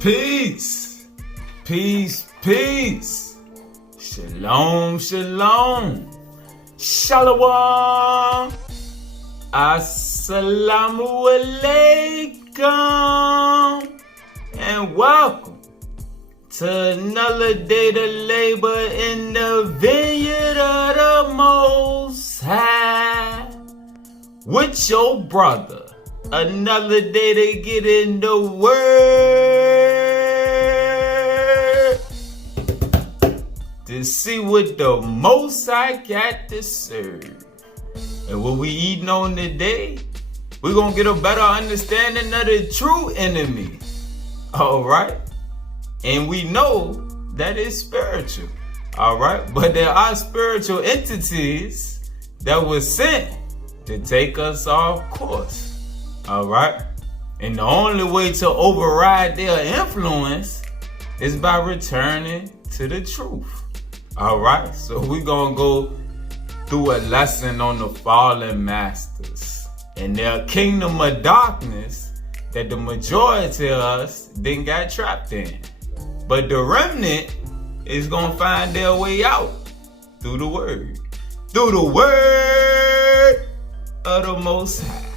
Peace, peace, peace. Shalom, shalom. Shalom. Assalamu alaikum. And welcome to another day to labor in the vineyard of the Most High. With your brother. Another day to get in the word to see what the Most High got to serve. And what we eating on today, we're going to get a better understanding of the true enemy. All right? And we know that it's spiritual. All right? But there are spiritual entities that were sent to take us off course. All right. And the only way to override their influence is by returning to the truth. All right. So we're going to go through a lesson on the fallen masters and their kingdom of darkness that the majority of us didn't get trapped in. But the remnant is going to find their way out through the word. Through the word of the Most High.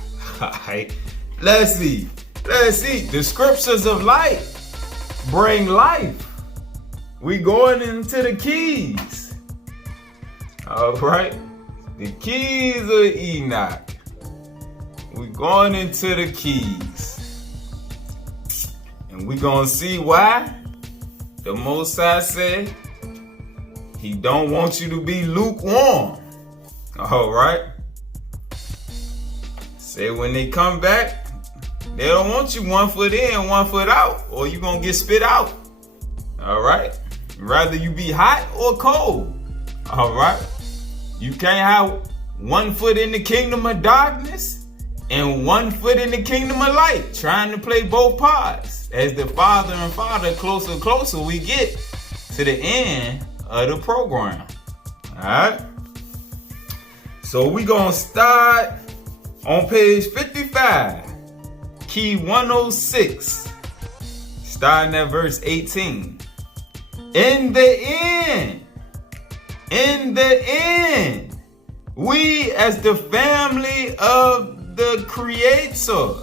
Alright, let's see. The scriptures of light bring life. We going into the keys. Alright, the keys of Enoch. We going into the keys. And we gonna see why the Most High said He don't want you to be lukewarm. Alright. Say when they come back, they don't want you 1 foot in, 1 foot out, or you gonna get spit out. All right? Rather you be hot or cold. All right? You can't have 1 foot in the kingdom of darkness and 1 foot in the kingdom of light, trying to play both parts. As the father and father, closer and closer we get to the end of the program. All right? So we gonna start on page 55, key 106, starting at verse 18. In the end, we as the family of the Creator,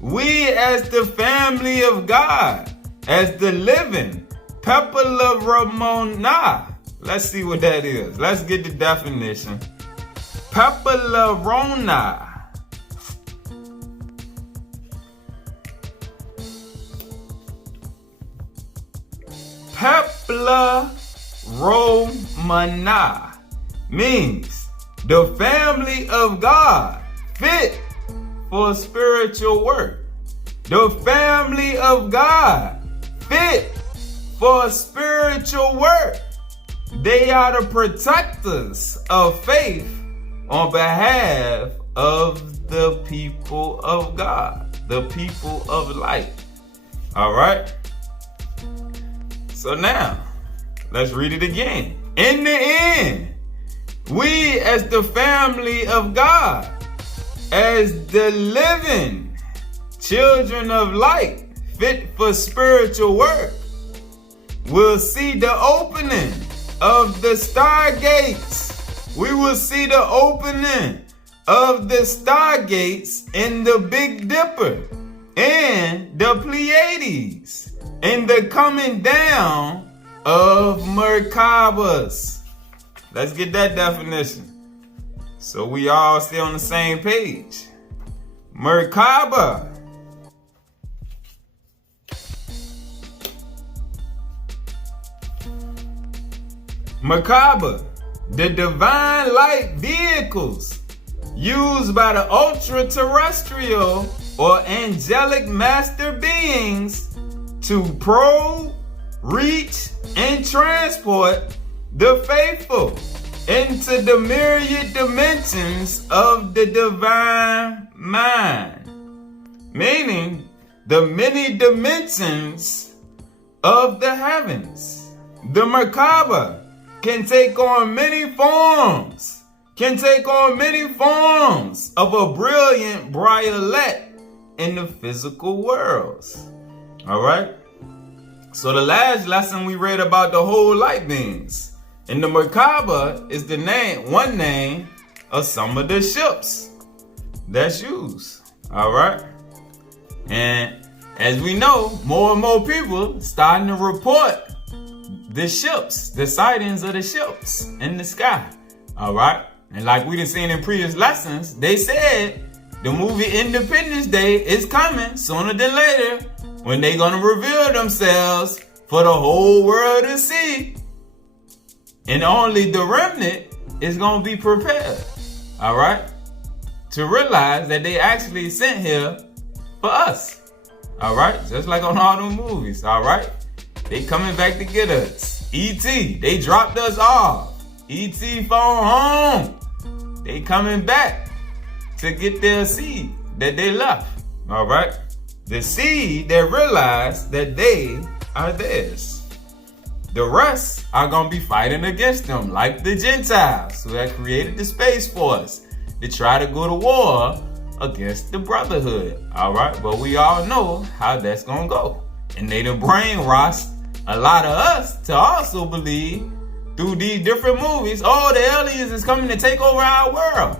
we as the family of God, as the living Pepala Ramona. Let's see what that is. Let's get the definition. Pepala Rona. Pepla Romana means the family of God fit for spiritual work. The family of God fit for spiritual work. They are the protectors of faith on behalf of the people of God, the people of light. All right? So now, let's read it again. In the end, we as the family of God, as the living children of light, fit for spiritual work, will see the opening of the stargates. We will see the opening of the stargates in the Big Dipper and the Pleiades. And the coming down of Merkabahs. Let's get that definition, so we all stay on the same page. Merkabah. Merkabah, the divine light vehicles used by the ultra-terrestrial or angelic master beings to probe, reach, and transport the faithful into the myriad dimensions of the divine mind, meaning the many dimensions of the heavens. The Merkabah can take on many forms, of a brilliant briolet in the physical worlds. All right? So the last lesson we read about the whole light beings. And the Merkaba is the one name of some of the ships that's used. All right. And as we know, more and more people starting to report the ships, the sightings of the ships in the sky. All right. And like we done seen in previous lessons, they said the movie Independence Day is coming sooner than later, when they gonna reveal themselves for the whole world to see. And only the remnant is gonna be prepared, all right, to realize that they actually sent here for us, all right, just like on all them movies, all right. They coming back to get us. E.T., they dropped us off. E.T. phone home. They coming back to get their seed that they left, all right. The seed that realized that they are theirs. The rest are going to be fighting against them, like the Gentiles who had created the space for us to try to go to war against the brotherhood. All right, but we all know how that's going to go. And they done brainwashed a lot of us to also believe through these different movies, oh, the aliens is coming to take over our world.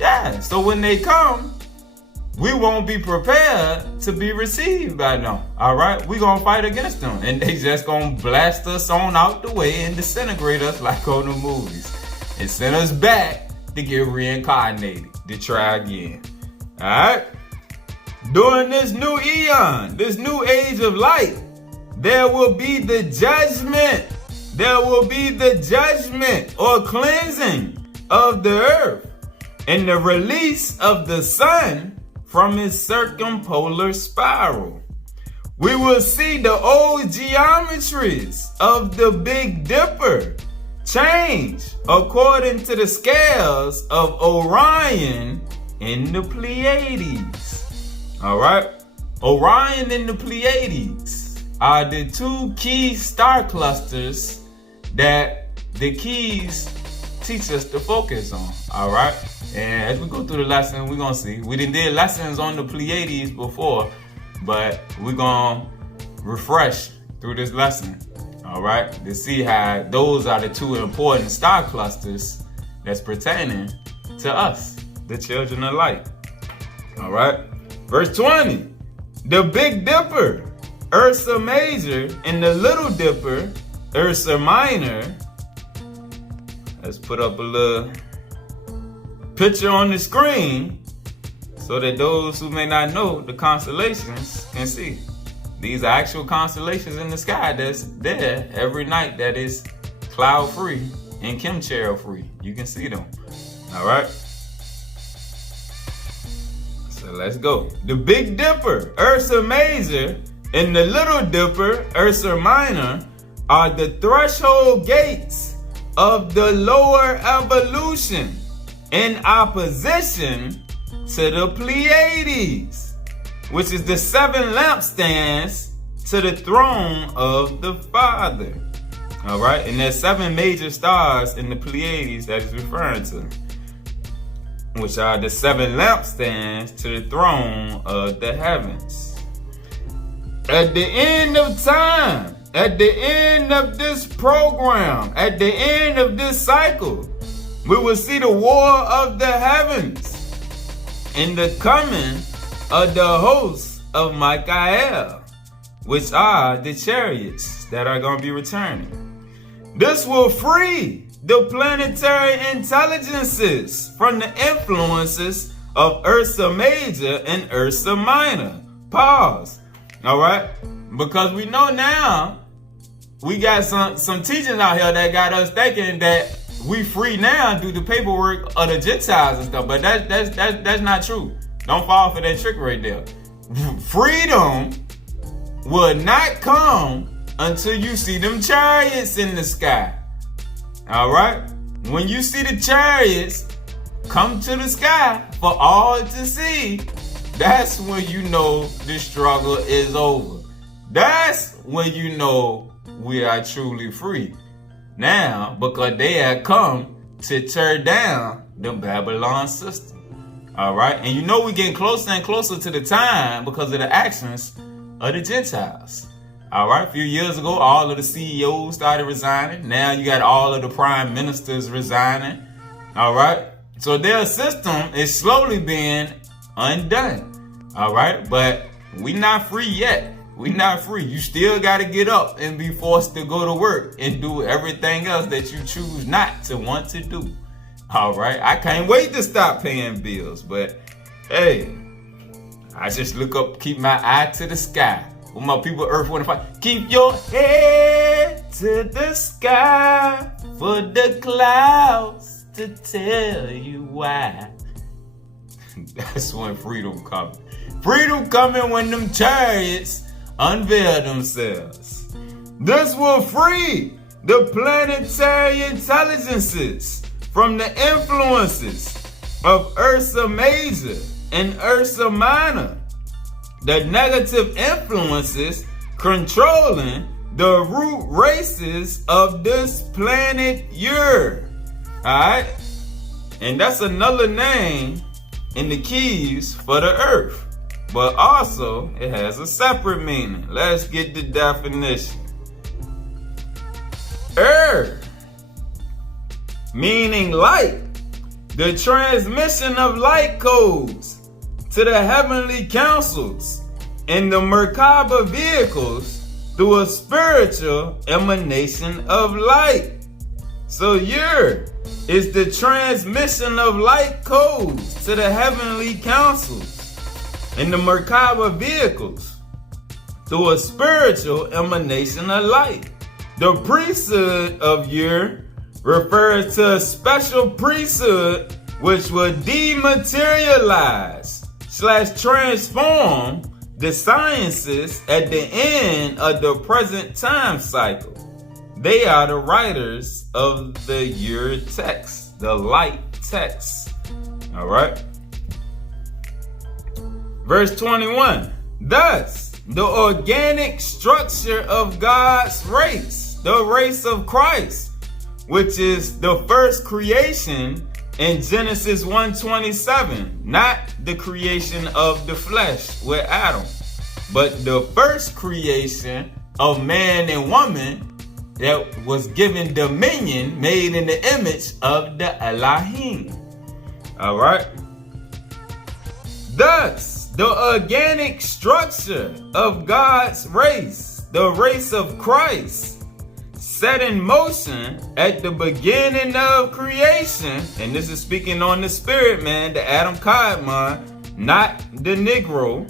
Yeah, so when they come, we won't be prepared to be received by them. All right, we gonna fight against them, and they just gonna blast us on out the way and disintegrate us like on the movies, and send us back to get reincarnated to try again. All right. During this new eon, this new age of light, there will be the judgment. There will be the judgment or cleansing of the earth and the release of the sun from its circumpolar spiral. We will see the old geometries of the Big Dipper change according to the scales of Orion in the Pleiades. All right, Orion and the Pleiades are the two key star clusters that the keys teach us to focus on. All right. And as we go through the lesson, we're going to see. We did lessons on the Pleiades before, but we're going to refresh through this lesson, all right, to see how those are the two important star clusters that's pertaining to us, the children of light. All right. Verse 20, the Big Dipper, Ursa Major, and the Little Dipper, Ursa Minor. Let's put up a little picture on the screen so that those who may not know the constellations can see. These are actual constellations in the sky that's there every night that is cloud free and chemtrail free. You can see them. All right. So let's go. The Big Dipper, Ursa Major, and the Little Dipper, Ursa Minor, are the threshold gates of the lower evolution, in opposition to the Pleiades, which is the 7 lampstands to the throne of the Father. All right, and there's 7 major stars in the Pleiades that is referring to, which are the 7 lampstands to the throne of the heavens. At the end of time, at the end of this program, at the end of this cycle, we will see the war of the heavens and the coming of the hosts of Michael, which are the chariots that are going to be returning. This will free the planetary intelligences from the influences of Ursa Major and Ursa Minor. Pause. All right? Because we know now we got some teachings out here that got us thinking that we free now due to paperwork of the Gentiles and stuff, but that's not true. Don't fall for that trick right there. Freedom will not come until you see them chariots in the sky. All right? When you see the chariots come to the sky for all to see, that's when you know the struggle is over. That's when you know we are truly free. Now, because they had come to tear down the Babylon system. All right? And you know we're getting closer and closer to the time because of the actions of the Gentiles. All right, a few years ago, all of the CEOs started resigning. Now you got all of the prime ministers resigning. All right, so their system is slowly being undone. All right, but we not free yet. We not free. You still got to get up and be forced to go to work and do everything else that you choose not to want to do. All right, I can't wait to stop paying bills, but hey, I just look up, keep my eye to the sky. With my people, Earth, Wind, and Fire. Keep your head to the sky for the clouds to tell you why. That's when freedom comes. Freedom coming when them chariots unveil themselves. This will free the planetary intelligences from the influences of Ursa Major and Ursa Minor, the negative influences controlling the root races of this planet Ur. Alright? And that's another name in the keys for the earth. But also, it has a separate meaning. Let's get the definition. Meaning light. The transmission of light codes to the heavenly councils and the Merkaba vehicles through a spiritual emanation of light. So Ur is the transmission of light codes to the heavenly councils and the Merkaba vehicles through a spiritual emanation of light. The priesthood of Ur refers to a special priesthood which will dematerialize / transform the sciences at the end of the present time cycle. They are the writers of the Ur text, the light text. All right. Verse 21. Thus, the organic structure of God's race, the race of Christ, which is the first creation in Genesis 1:27, not the creation of the flesh with Adam, but the first creation of man and woman that was given dominion, made in the image of the Elohim. All right. Thus, the organic structure of God's race, the race of Christ, set in motion at the beginning of creation, and this is speaking on the spirit man, the Adam Kadmon, not the Negro,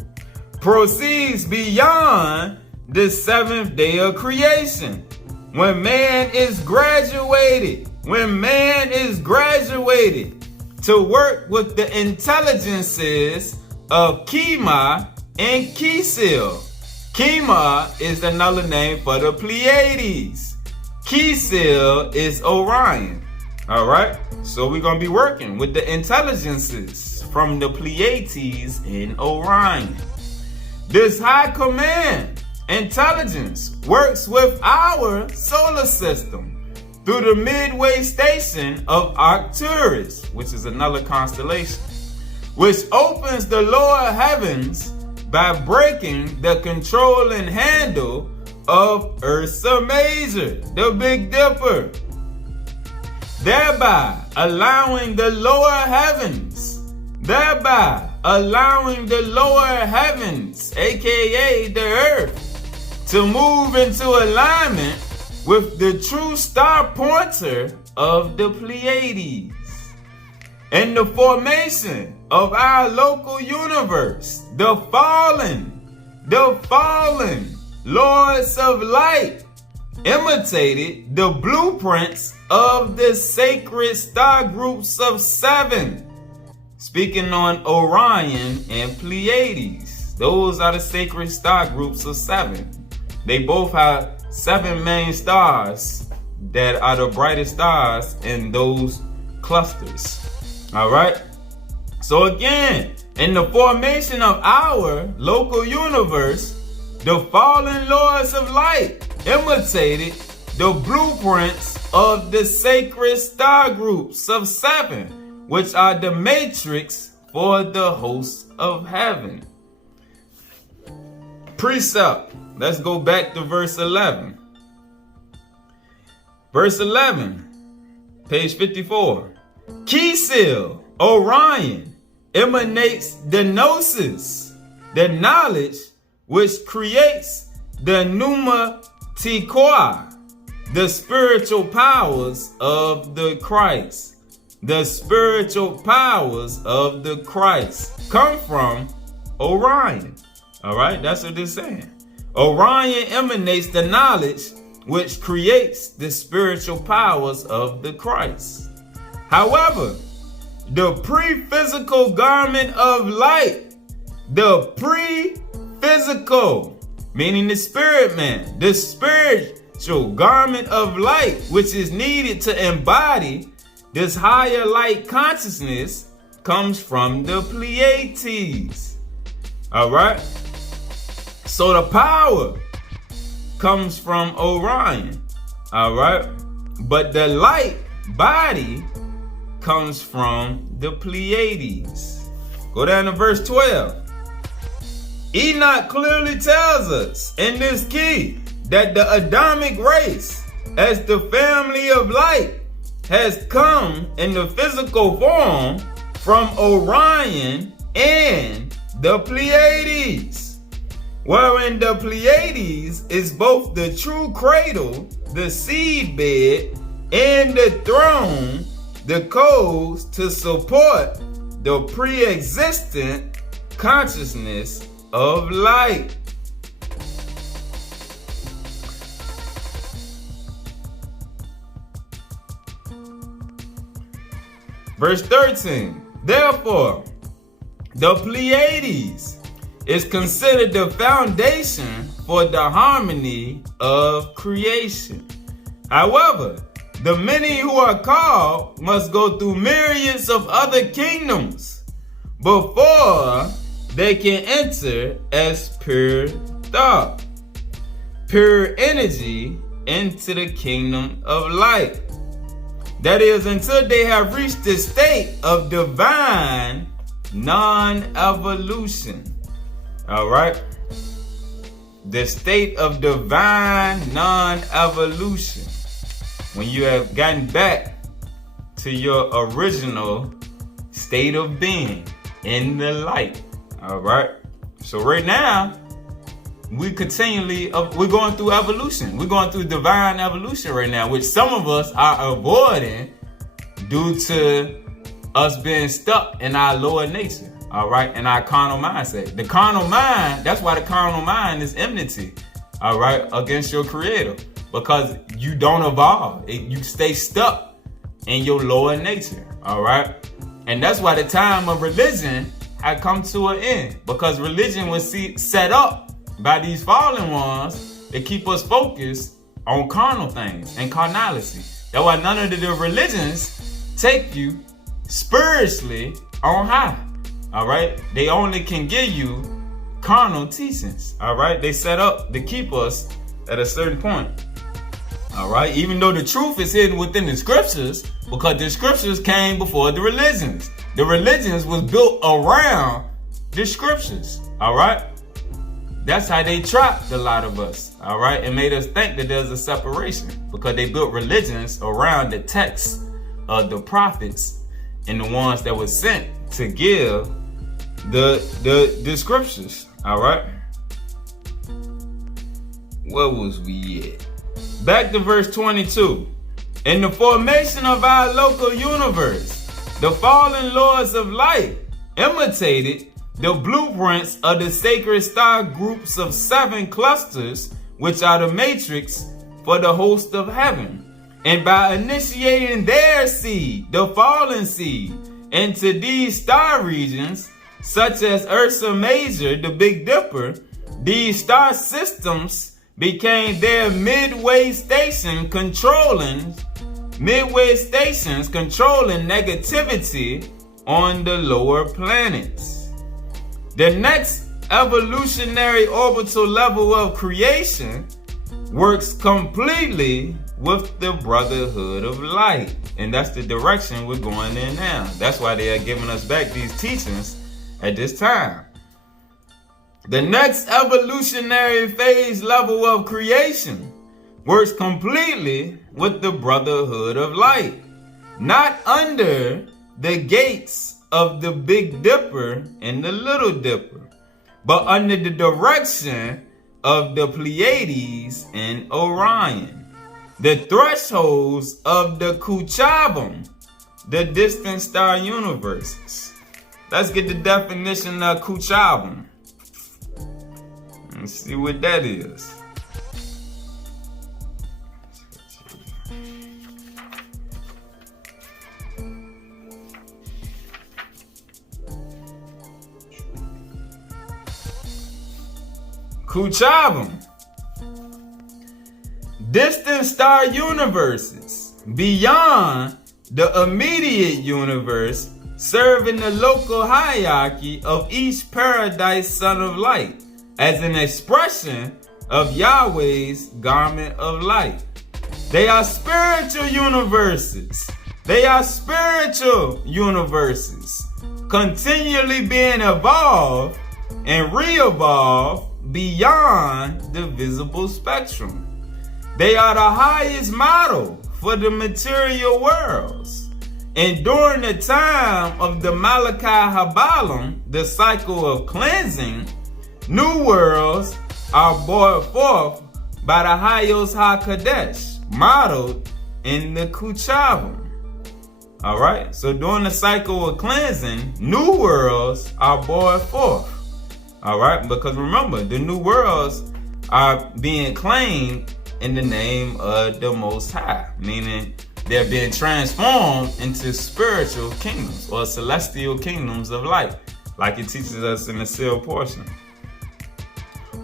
proceeds beyond the seventh day of creation. When man is graduated to work with the intelligences of Kima and Kisil. Kima is another name for the Pleiades. Kisil is Orion. All right, so we're going to be working with the intelligences from the Pleiades in Orion. This high command intelligence works with our solar system through the midway station of Arcturus, which is another constellation, which opens the lower heavens by breaking the controlling handle of Ursa Major, the Big Dipper, thereby allowing the lower heavens, aka the earth, to move into alignment with the true star pointer of the Pleiades. And the formation of our local universe, the fallen Lords of Light imitated the blueprints of the sacred star groups of 7. Speaking on Orion and Pleiades, those are the sacred star groups of 7. They both have 7 main stars that are the brightest stars in those clusters. All right. So again, in the formation of our local universe, the fallen Lords of Light imitated the blueprints of the sacred star groups of 7, which are the matrix for the hosts of heaven. Precept. let's go back to verse 11. Verse 11, page 54. Kisil, Orion, emanates the gnosis, the knowledge which creates the pneumatikoi, the spiritual powers of the Christ. The spiritual powers of the Christ come from Orion. All right, that's what it's saying. Orion emanates the knowledge which creates the spiritual powers of the Christ. However, the pre-physical garment of light, the pre-physical, meaning the spirit man, the spiritual garment of light, which is needed to embody this higher light consciousness, comes from the Pleiades. All right. So the power comes from Orion. All right. But the light body comes from the Pleiades. Go down to verse 12. Enoch clearly tells us in this key that the Adamic race, as the family of light, has come in the physical form from Orion and the Pleiades, wherein the Pleiades is both the true cradle, the seed bed, and the throne, the codes to support the pre-existent consciousness of light. Verse 13, therefore, the Pleiades is considered the foundation for the harmony of creation. However, the many who are called must go through myriads of other kingdoms before they can enter as pure thought, pure energy into the kingdom of light. That is, until they have reached the state of divine non-evolution. All right? The state of divine non-evolution. When you have gotten back to your original state of being in the light. All right? So right now, we're going through evolution. We're going through divine evolution right now, which some of us are avoiding due to us being stuck in our lower nature, all right, in our carnal mindset. The carnal mind, that's why the carnal mind is enmity, all right, against your creator, because you don't evolve. You stay stuck in your lower nature, all right? And that's why the time of religion had come to an end, because religion was set up by these fallen ones that keep us focused on carnal things and carnality. That's why none of the religions take you spiritually on high. All right? They only can give you carnal teachings. All right? They set up to keep us at a certain point. All right? Even though the truth is hidden within the scriptures, because the scriptures came before the religions. The religions was built around the scriptures. All right? That's how they trapped a lot of us, all right, and made us think that there's a separation, because they built religions around the texts of the prophets and the ones that were sent to give the scriptures, all right. Where was we at? Back to verse 22. In the formation of our local universe, the fallen lords of light imitated the blueprints of the sacred star groups of 7 clusters, which are the matrix for the host of heaven. And by initiating their seed, the fallen seed, into these star regions, such as Ursa Major, the Big Dipper, these star systems became their midway stations controlling negativity on the lower planets. The next evolutionary orbital level of creation works completely with the brotherhood of light. And that's the direction we're going in now. That's why they are giving us back these teachings at this time. The next evolutionary phase level of creation works completely with the Brotherhood of Light, not under the gates of the Big Dipper and the Little Dipper, but under the direction of the Pleiades and Orion, the thresholds of the Kuchabum, the distant star universes. Let's get the definition of Kuchabum. Let's see what that is. Kuchabum. Distant star universes beyond the immediate universe, serving the local hierarchy of each paradise son of light as an expression of Yahweh's garment of light. They are spiritual universes. They are spiritual universes, continually being evolved and re-evolved beyond the visible spectrum. They are the highest model for the material worlds. And during the time of the Malachi Habalim, the cycle of cleansing, new worlds are brought forth by the Hayos HaKadesh, modeled in the Kuchabum. Alright, so during the cycle of cleansing, new worlds are brought forth. Alright, because remember, the new worlds are being claimed in the name of the Most High, meaning they're being transformed into spiritual kingdoms or celestial kingdoms of light, like it teaches us in the sealed portion.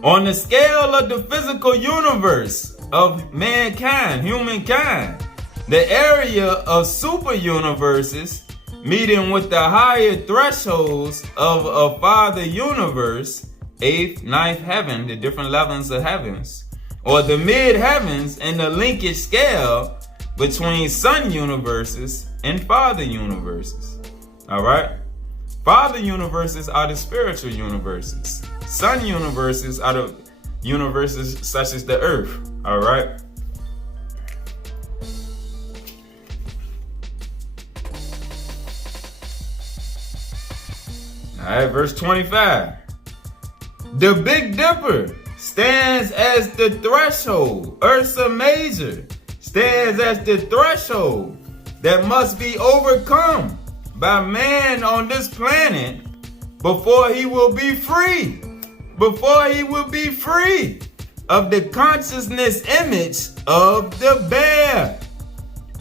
On the scale of the physical universe of mankind, humankind, the area of super universes meeting with the higher thresholds of a father universe, 8th, 9th heaven, the different levels of heavens, or the mid-heavens and the linkage scale between sun universes and father universes. Alright? Father universes are the spiritual universes. Sun universes are the universes such as the earth. Alright? Alright, verse 25. The Big Dipper stands as the threshold. Ursa Major stands as the threshold that must be overcome by man on this planet before he will be free. Before he will be free of the consciousness image of the bear,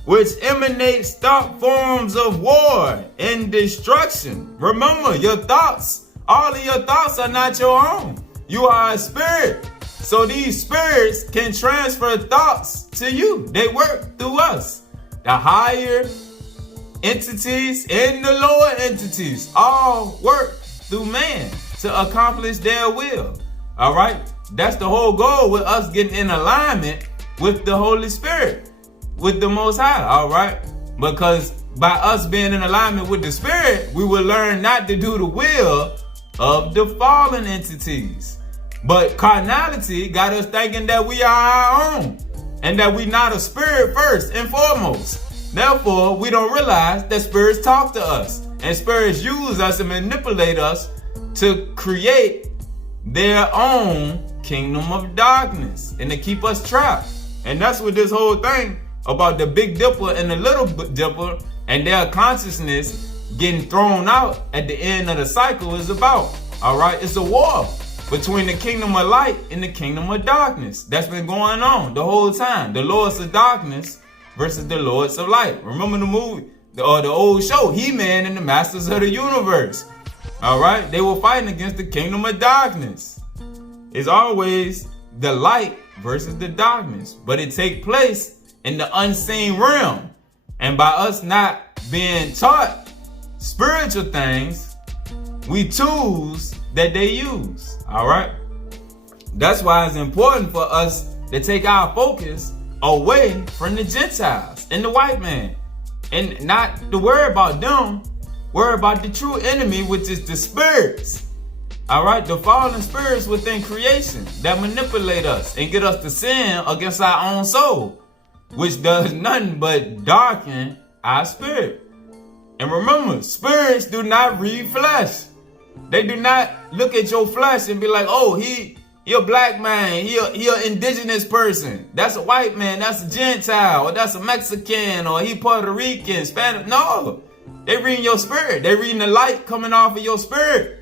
which emanates thought forms of war and destruction. Remember, your thoughts, all of your thoughts are not your own. You are a spirit. So these spirits can transfer thoughts to you. They work through us. The higher entities and the lower entities all work through man to accomplish their will. All right? That's the whole goal with us getting in alignment with the Holy Spirit, with the Most High. All right? Because by us being in alignment with the Spirit, we will learn not to do the will of the fallen entities. But carnality got us thinking that we are our own and that we not a spirit first and foremost. Therefore, we don't realize that spirits talk to us and spirits use us and manipulate us to create their own kingdom of darkness and to keep us trapped. And that's what this whole thing about the Big Dipper and the Little Dipper and their consciousness getting thrown out at the end of the cycle is about. All right, it's a war between the kingdom of light and the kingdom of darkness. That's been going on the whole time. The lords of darkness versus the lords of light. Remember the movie or the old show, He-Man and the Masters of the Universe. All right, they were fighting against the kingdom of darkness. It's always the light versus the darkness, but it takes place in the unseen realm. And by us not being taught spiritual things, we tools that they use. All right. That's why it's important for us to take our focus away from the Gentiles and the white man, and not to worry about them. Worry about the true enemy, which is the spirits. All right, the fallen spirits within creation that manipulate us and get us to sin against our own soul, which does nothing but darken our spirit. And remember, spirits do not read flesh. They do not look at your flesh and be like, oh, he a black man, he an indigenous person. That's a white man, that's a Gentile, or that's a Mexican, or he Puerto Rican, Spanish. No, they reading your spirit. They reading the light coming off of your spirit.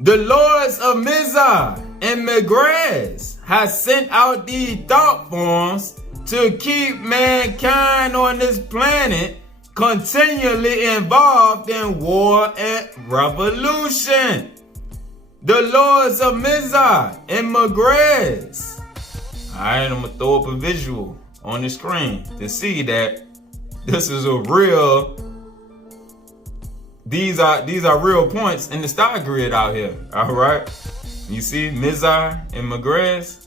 The lords of Mizar and Megrez has sent out these thought forms to keep mankind on this planet continually involved in war and revolution. The lords of Mizar and Megrez. Alright, I'm gonna throw up a visual on the screen to see that this is a real. These are real points in the star grid out here. Alright. You see Mizar and Megrez.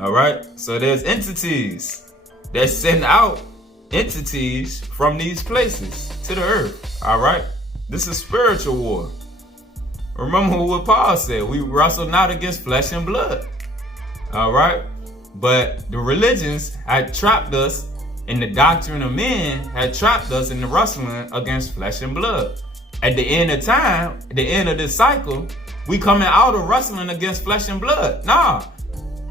Alright. So there's entities that send out entities from these places to the earth. Alright. This is spiritual war. Remember what Paul said. We wrestle not against flesh and blood. Alright. But the religions had trapped us, and the doctrine of men had trapped us in the wrestling against flesh and blood. At the end of time, at the end of this cycle, we coming out of wrestling against flesh and blood. Nah,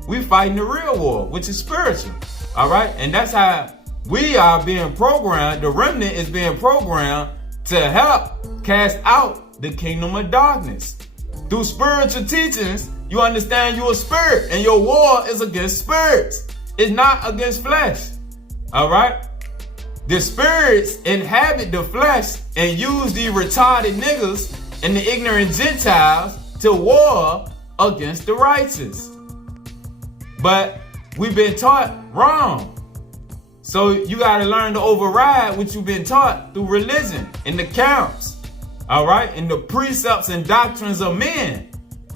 we fighting the real war, which is spiritual. All right, and that's how we are being programmed. The remnant is being programmed to help cast out the kingdom of darkness. Through spiritual teachings, you understand you're a spirit, and your war is against spirits. It's not against flesh. All right. The spirits inhabit the flesh and use the retarded niggas and the ignorant Gentiles to war against the righteous. But we've been taught wrong. So you got to learn to override what you've been taught through religion in the camps. All right. And the precepts and doctrines of men,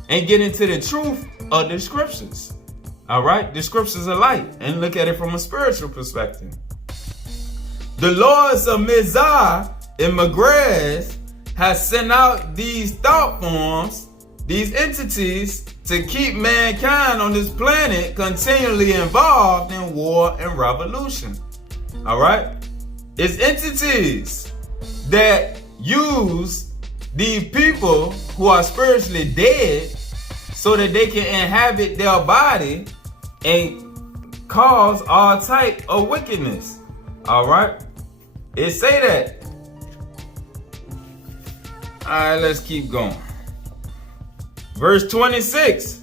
and get into the truth of the scriptures. All right. The scriptures are light, and look at it from a spiritual perspective. The lords of Mizar and Megrez has sent out these thought forms, these entities, to keep mankind on this planet continually involved in war and revolution. All right? It's entities that use these people who are spiritually dead so that they can inhabit their body and cause all type of wickedness. All right? It say that. All right, let's keep going. Verse 26.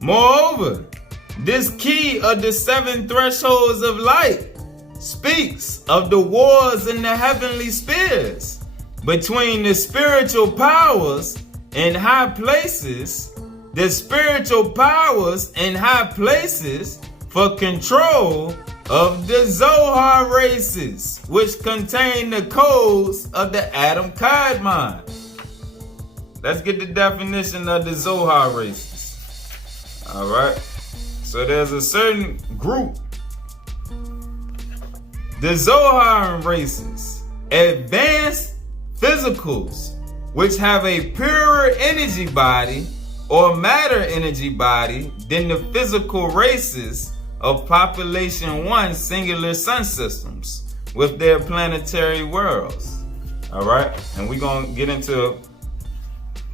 Moreover, this key of the 7 thresholds of light speaks of the wars in the heavenly spheres between the spiritual powers in high places, the spiritual powers in high places for control of the Zohar races, which contain the codes of the Adam Kadmon. Let's get the definition of the Zohar races. All right. So there's a certain group. The Zohar races, advanced physicals, which have a purer energy body or matter energy body than the physical races of population 1 singular sun systems with their planetary worlds. All right. And we're going to get into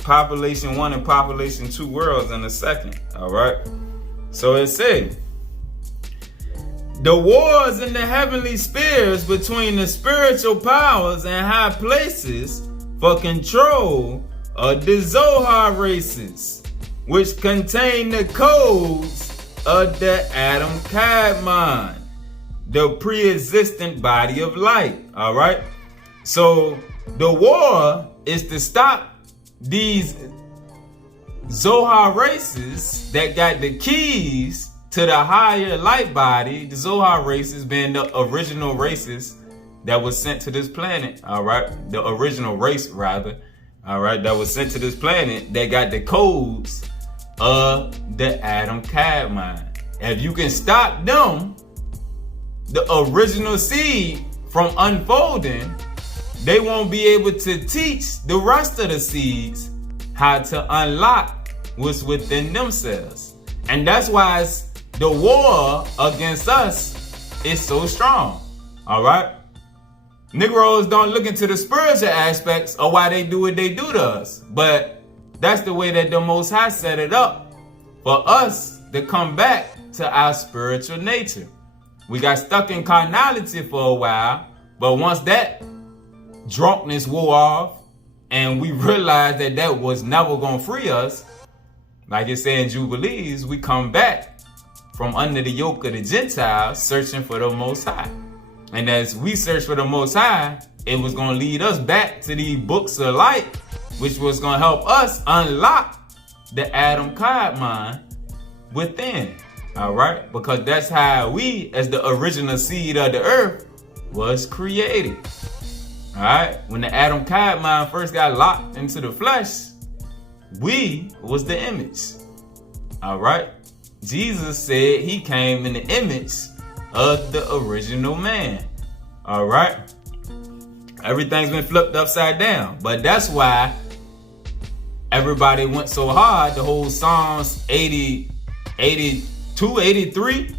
population 1 and population 2 worlds in a second. All right. So it said, the wars in the heavenly spheres between the spiritual powers and high places for control of the Zohar races, which contain the codes of the Adam Kadmon, the pre-existent body of light. All right. So the war is to stop these Zohar races that got the keys to the higher light body. The Zohar races being the original races that was sent to this planet. All right. The original race, rather. All right. That was sent to this planet that got the codes of the Adam Kadmon. If you can stop them, the original seed, from unfolding, they won't be able to teach the rest of the seeds how to unlock what's within themselves. And that's why the war against us is so strong. All right? Negroes don't look into the spiritual aspects of why they do what they do to us. But that's the way that the Most High set it up for us to come back to our spiritual nature. We got stuck in carnality for a while, but once that drunkenness wore off and we realized that that was never going to free us, like it said in Jubilees, we come back from under the yoke of the Gentiles searching for the Most High. And as we search for the Most High, it was going to lead us back to the books of light, which was going to help us unlock the Adam Cod mind within. All right? Because that's how we, as the original seed of the earth, was created. All right? When the Adam Cod mind first got locked into the flesh, we was the image. All right? Jesus said he came in the image of the original man. All right? Everything's been flipped upside down. But that's why everybody went so hard. The whole Psalms 80, 82, 83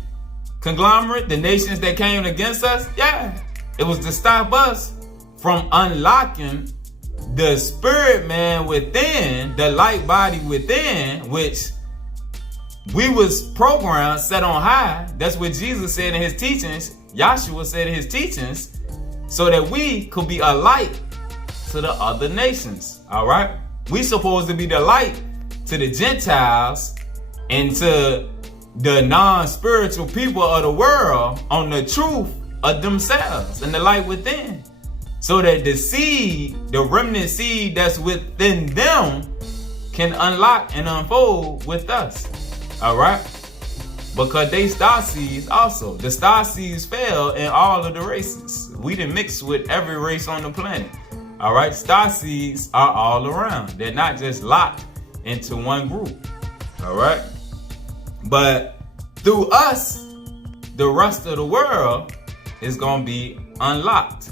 conglomerate, the nations that came against us, yeah, it was to stop us from unlocking the spirit man within, the light body within, which we was programmed, set on high. That's what Jesus said in his teachings. Yahshua said in his teachings, so that we could be a light to the other nations. All right? We supposed to be the light to the Gentiles and to the non-spiritual people of the world on the truth of themselves and the light within. So that the seed, the remnant seed that's within them, can unlock and unfold with us. All right? Because they star seeds also. The star seeds fell in all of the races. We done mixed with every race on the planet. All right? Star seeds are all around. They're not just locked into one group. All right? But through us, the rest of the world is going to be unlocked.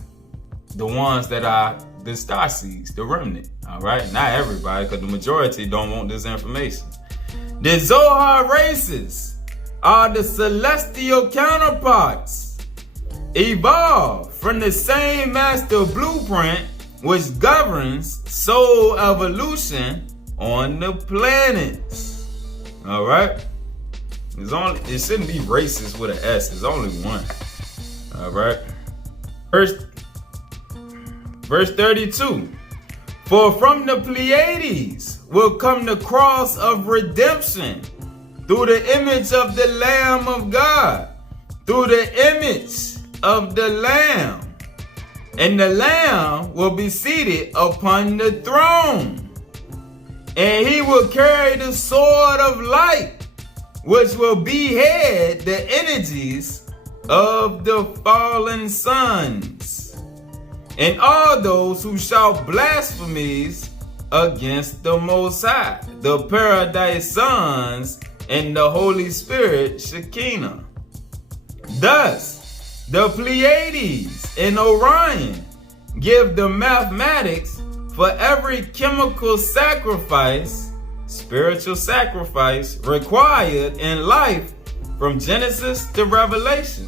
The ones that are the star seeds, the remnant. All right? Not everybody, because the majority don't want this information. The Zohar races are the celestial counterparts, evolved from the same master blueprint which governs soul evolution on the planets. All right? It shouldn't be races with an S. It's only one. All right? Verse 32. For from the Pleiades will come the cross of redemption through the image of the Lamb of God, through the image of the Lamb. And the Lamb will be seated upon the throne. And he will carry the sword of light, which will behead the energies of the fallen sons, and all those who shout blasphemies against the Most High, the paradise sons, and the Holy Spirit Shekinah. Thus, the Pleiades and Orion give the mathematics for every chemical sacrifice, spiritual sacrifice, required in life from Genesis to Revelation.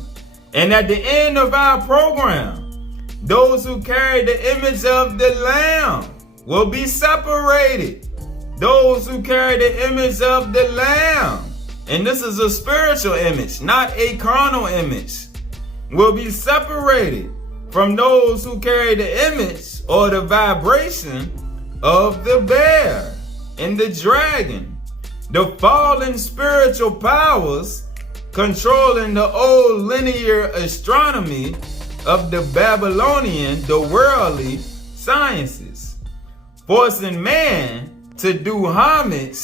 And at the end of our program, those who carry the image of the Lamb will be separated. Those who carry the image of the Lamb, and this is a spiritual image, not a carnal image, will be separated from those who carry the image or the vibration of the bear and the dragon, the fallen spiritual powers controlling the old linear astronomy of the Babylonian, the worldly sciences, forcing man to do homage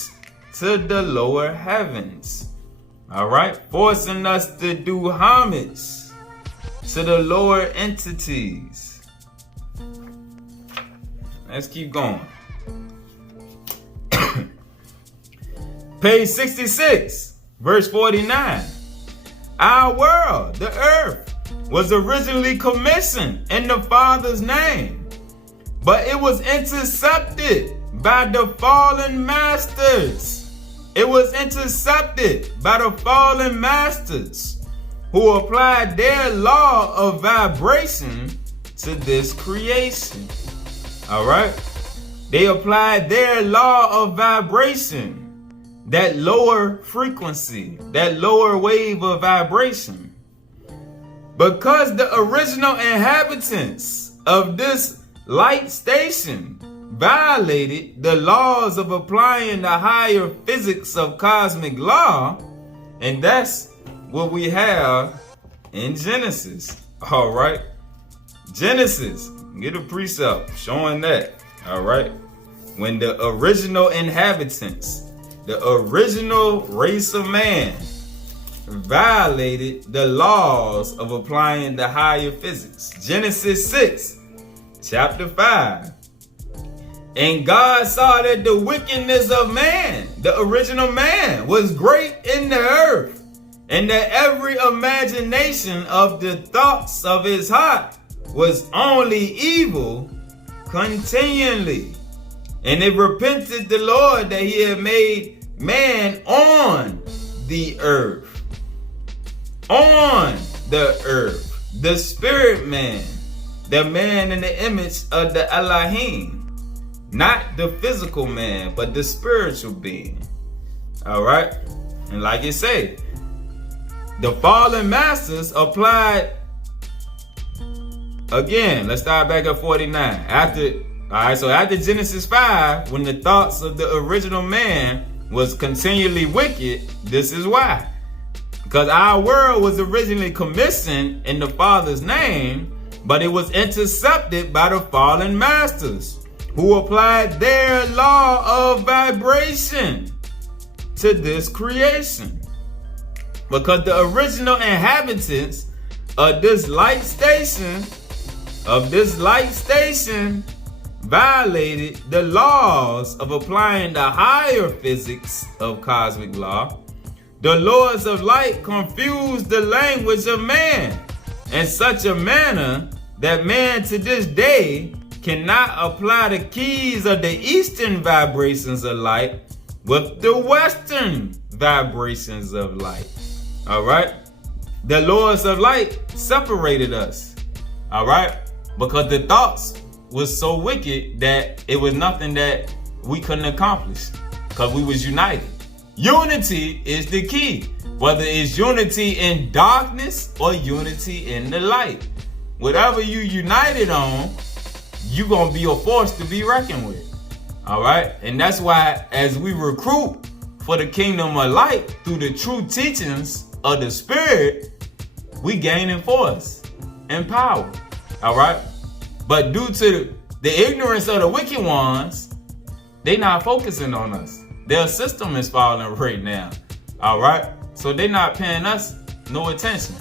to the lower heavens. All right? Forcing us to do homage to the lower entities. Let's keep going. Page 66, verse 49. Our world, the earth, was originally commissioned in the Father's name but it was intercepted by the fallen masters. It was intercepted by the fallen masters who applied their law of vibration to this creation. All right? They applied their law of vibration, that lower frequency, that lower wave of vibration. Because the original inhabitants of this light station violated the laws of applying the higher physics of cosmic law, and that's what we have in Genesis. All right? Genesis, get a precept showing that. All right? When the original inhabitants, the original race of man, violated the laws of applying the higher physics. Genesis 6, chapter 5. And God saw that the wickedness of man, the original man, was great in the earth, and that every imagination of the thoughts of his heart was only evil continually. And it repented the Lord that he had made man on the earth. On the earth. The spirit man. The man in the image of the Elohim. Not the physical man, but the spiritual being. Alright? And like it say, the fallen masters applied. Again, let's start back at 49. After Genesis 5, when the thoughts of the original man was continually wicked, this is why. Because our world was originally commissioned in the Father's name, but it was intercepted by the fallen masters, who applied their law of vibration to this creation. Because the original inhabitants of this light station, violated the laws of applying the higher physics of cosmic law. The lords of light confused the language of man in such a manner that man to this day cannot apply the keys of the eastern vibrations of light with the western vibrations of light. All right? The lords of light separated us. All right? Because the thoughts was so wicked that it was nothing that we couldn't accomplish, because we was united. Unity is the key, whether it's unity in darkness or unity in the light. Whatever you united on, you're going to be a force to be reckoned with. All right? And that's why as we recruit for the kingdom of light through the true teachings of the Spirit, we gain in force and power. All right? But due to the ignorance of the wicked ones, they not focusing on us. Their system is falling right now. All right? So they not paying us no attention.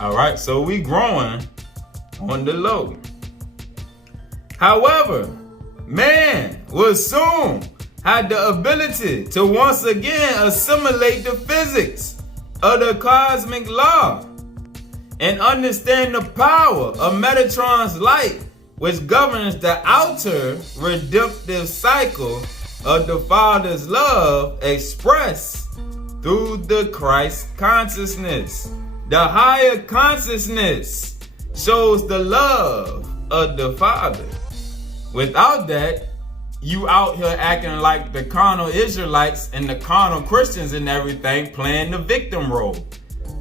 All right? So we growing on the low. However, man will soon have the ability to once again assimilate the physics of the cosmic law and understand the power of Metatron's light, which governs the outer redemptive cycle of the Father's love expressed through the Christ consciousness. The higher consciousness shows the love of the Father. Without that, you out here acting like the carnal Israelites and the carnal Christians and everything, playing the victim role.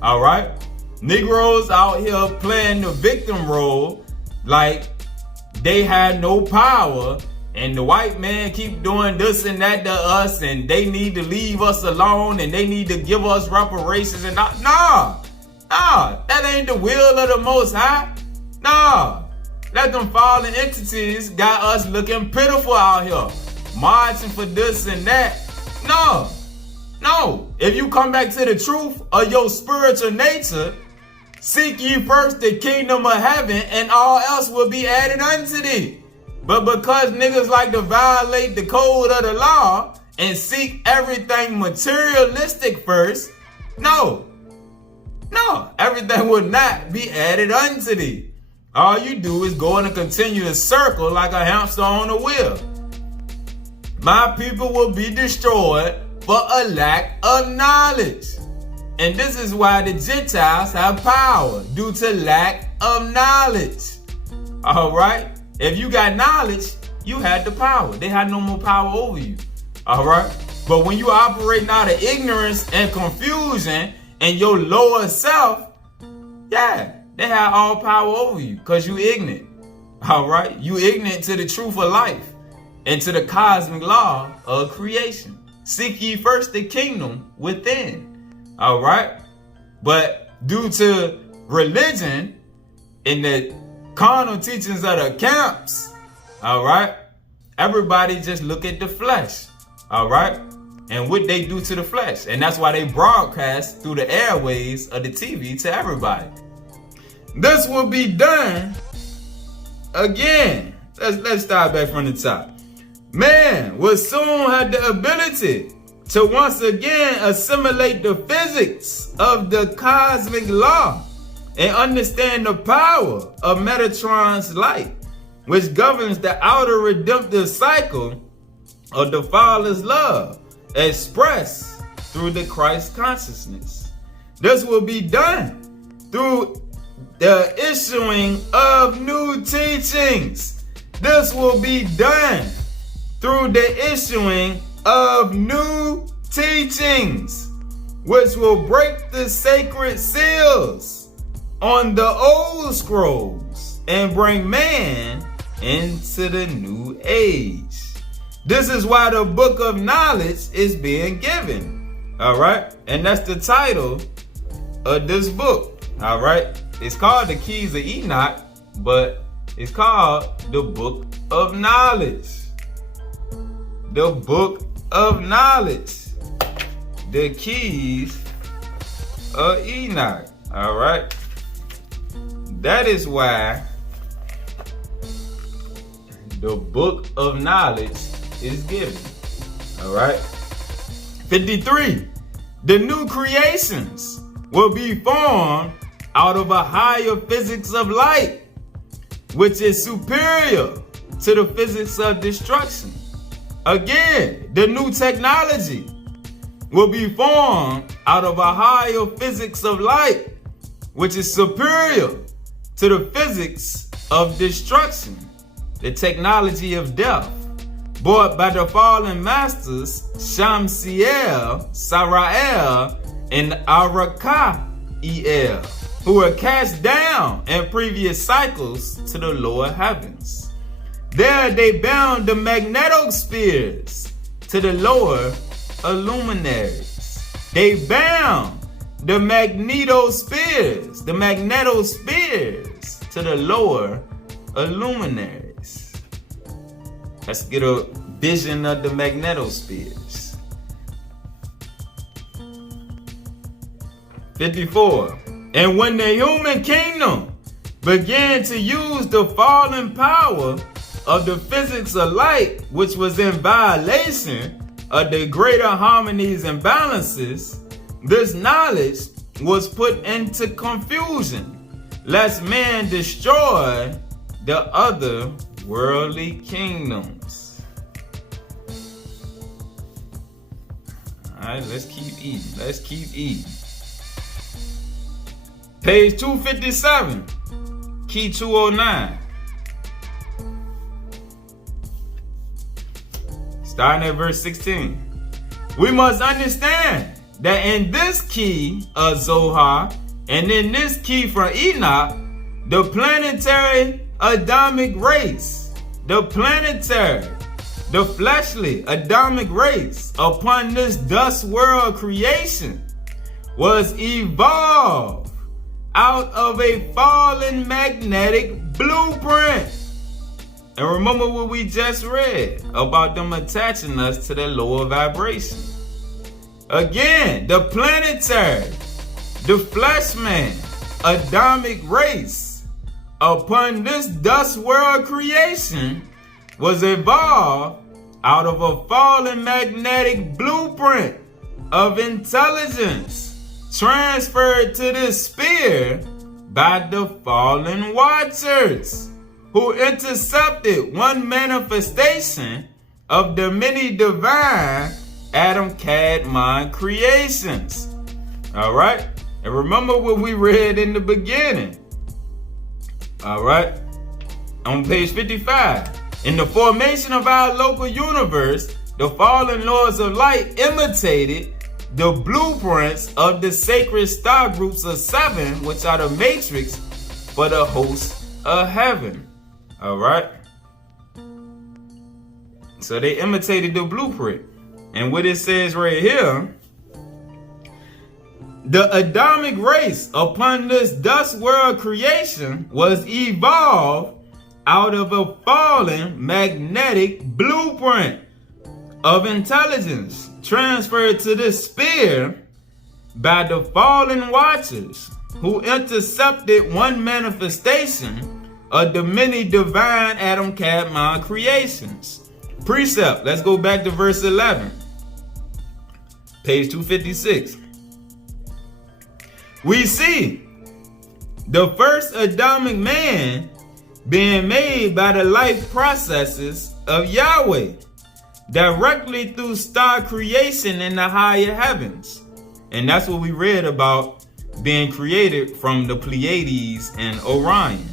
All right? Negroes out here playing the victim role like they had no power, and the white man keep doing this and that to us, and they need to leave us alone, and they need to give us reparations. And nah, that ain't the will of the Most High. Nah, let them fallen entities got us looking pitiful out here, marching for this and that. No. If you come back to the truth of your spiritual nature, seek ye first the kingdom of heaven, and all else will be added unto thee. But because niggas like to violate the code of the law and seek everything materialistic first, no, everything will not be added unto thee. All you do is go in a continuous circle like a hamster on a wheel. My people will be destroyed for a lack of knowledge. And this is why the Gentiles have power, due to lack of knowledge. All right? If you got knowledge, you had the power. They had no more power over you. All right? But when you operating out of ignorance and confusion and your lower self, yeah, they have all power over you because you ignorant. All right? You ignorant to the truth of life and to the cosmic law of creation. Seek ye first the kingdom within. All right? But due to religion and the carnal teachings of the camps, all right, everybody just look at the flesh, all right, and what they do to the flesh. And that's why they broadcast through the airways of the TV to everybody. This will be done again. Let's start back from the top. Man will soon have the ability to once again assimilate the physics of the cosmic law and understand the power of Metatron's light, which governs the outer redemptive cycle of the Father's love expressed through the Christ consciousness. This will be done through the issuing of new teachings. This will be done through the issuing of new teachings, which will break the sacred seals on the old scrolls and bring man into the new age. This is why the book of knowledge is being given. All right. And that's the title of this book. All right. It's called the Keys of Enoch, but it's called the book of knowledge. The book of knowledge. The Keys of Enoch. All right. That is why the book of knowledge is given. All right. 53. The new creations will be formed out of a higher physics of light, which is superior to the physics of destruction. Again, the new technology will be formed out of a higher physics of light, which is superior to the physics of destruction, the technology of death, brought by the fallen masters Shamsiel, Sarael, and Arakael, who were cast down in previous cycles to the lower heavens. There they bound the magnetospheres to the lower illuminaries. They bound the magnetospheres to the lower illuminaries. Let's get a vision of the magnetospheres. 54. And when the human kingdom began to use the fallen power of the physics of light, which was in violation of the greater harmonies and balances, this knowledge was put into confusion, lest man destroy the other worldly kingdoms. All right, let's keep eating. Page 257, key 209. Starting at verse 16. We must understand that in this key of Zohar and in this key from Enoch, the planetary Adamic race, the fleshly Adamic race upon this dust world creation was evolved out of a fallen magnetic blueprint. And remember what we just read about them attaching us to their lower vibration. Again, the planetary, the flesh man, Adamic race upon this dust world creation was evolved out of a fallen magnetic blueprint of intelligence transferred to this sphere by the fallen watchers, who intercepted one manifestation of the many divine Adam Kadmon creations. All right? And remember what we read in the beginning. All right? On page 55. In the formation of our local universe, the fallen lords of light imitated the blueprints of the sacred star groups of 7, which are the matrix for the hosts of heaven. All right? So they imitated the blueprint. And what it says right here, the Adamic race upon this dust world creation was evolved out of a fallen magnetic blueprint of intelligence transferred to the sphere by the fallen watchers, who intercepted one manifestation of the many divine Adam Kadmon creations. Precept, let's go back to verse 11. Page 256. We see the first Adamic man being made by the life processes of Yahweh, directly through star creation in the higher heavens. And that's what we read about, being created from the Pleiades and Orion.